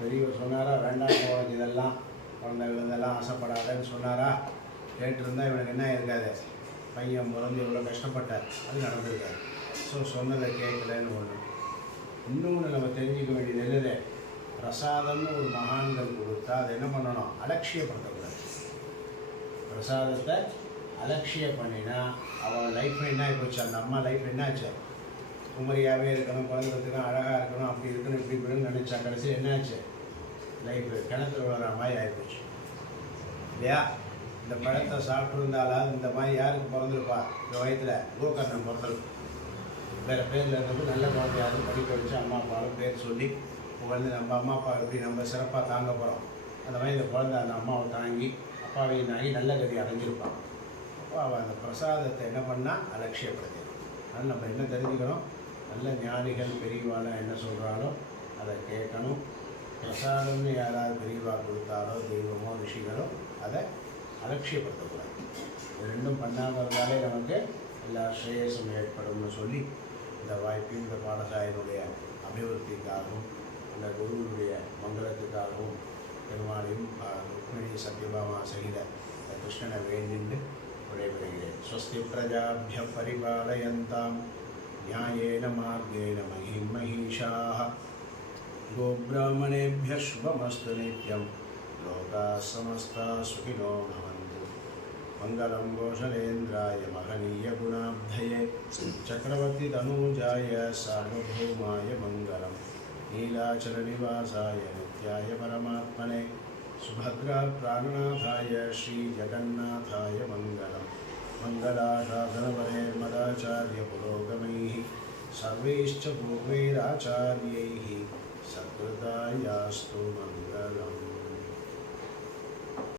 பெரியவா சொன்னாரா வேண்டாம் உனக்கு இதெல்லாம் குழந்தைகள் இதெல்லாம் ஆசைப்படாதன்னு சொன்னாரா? கேட்டிருந்தால் இவனுக்கு என்ன இருக்காது? பையன் பிறந்து இவ்வளோ கஷ்டப்பட்டார், அது நடந்திருக்காரு. ஸோ சொன்னதை கேட்கலன்னு ஒன்று. இன்னொன்று நம்ம தெரிஞ்சிக்க வேண்டியது என்னது? பிரசாதம்னு ஒரு மகான்கள் கொடுத்தா அதை என்ன பண்ணணும்? அலட்சியப்படுத்தக்கூடாது. பிரசாதத்தை அலட்சியம் பண்ணினா அவன் லைஃப் என்ன ஆகிப்போச்சு? அந்த அம்மா லைஃப் என்னாச்சு? குமரியாகவே இருக்கணும், குழந்தைகளுக்கு அழகாக இருக்கணும், அப்படி இருக்கணும், இப்படி இருக்கணும்னு நினச்சா கடைசி என்னாச்சு? லைஃப் கிணத்துல விழுற மாதிரி ஆகிப்போச்சு இல்லையா? இந்த பழத்தை சாப்பிட்ருந்தாலும் இந்த மாதிரி யாருக்கு பிறந்திருப்பா? இந்த வயதில் கோகர்ணம் பிறந்திருக்கும். வேறு பேரில் இருந்து நல்ல குழந்தையாவது படிக்க வச்சு அம்மா அப்பாவும் பேர் சொல்லி புகழ்ந்து நம்ம அம்மா அப்பா எப்படி நம்ம சிறப்பாக தாங்க போகிறோம், அந்த மாதிரி இந்த குழந்தை அந்த அம்மாவை தாங்கி அப்பாவையும் தாங்கி நல்ல கதி அடைஞ்சிருப்பான். அப்போ அவள் அந்த பிரசாதத்தை என்ன பண்ணால் அலட்சியப்படுத்திடும். அதனால் நம்ம என்ன தெரிஞ்சுக்கணும்? நல்ல ஞானிகள் பெரியவாளை என்ன சொல்கிறாலோ அதை கேட்கணும். பிரசாதம்னு யாராவது பெரியவா கொடுத்தாலோ தெய்வமோ ரிஷிகளோ அதை அலட்சியப்படுத்தக்கூடாது. இது 2ம் பண்ணாமல் இருந்தாலே நமக்கு எல்லா ஸ்ரேயஸும் ஏற்படும்னு சொல்லி இந்த வாய்ப்பையும் இந்த பாடசாலையினுடைய அபிவிருத்திக்காகவும் இந்த குருவினுடைய மங்களத்துக்காகவும் பெருமாளையும் ருக்மிணி சத்யபாமா சகித கிருஷ்ணனை வேண்டிண்டு விடைபெறுகிறேன். ஸ்வஸ்தி பிரஜாபிய பரிபாலயந்தாம் நியாயேன மார்கேண மஹிம் மஹீஷாः गोब्राह्मणेभ्यः शुभमस्तु नित्यं लोकाः समस्ताः सुखिनो भवन्तु। मङ्गलं कौशलेन्द्राय महनीयगुणाब्धये चक्रवर्तितनूजाय सार्वभौमाय मङ्गलं नीलाचलनिवासाय नित्याय परमात्मने सुभद्राप्राणनाथाय श्रीजगन्नाथाय मङ्गलं मङ्गलाशासनपरेर्मदाचार्यपुरोगमैः सर्वैश्च पूर्वैराचार्यैः सत्कृतायास्तु मङ्गलम्।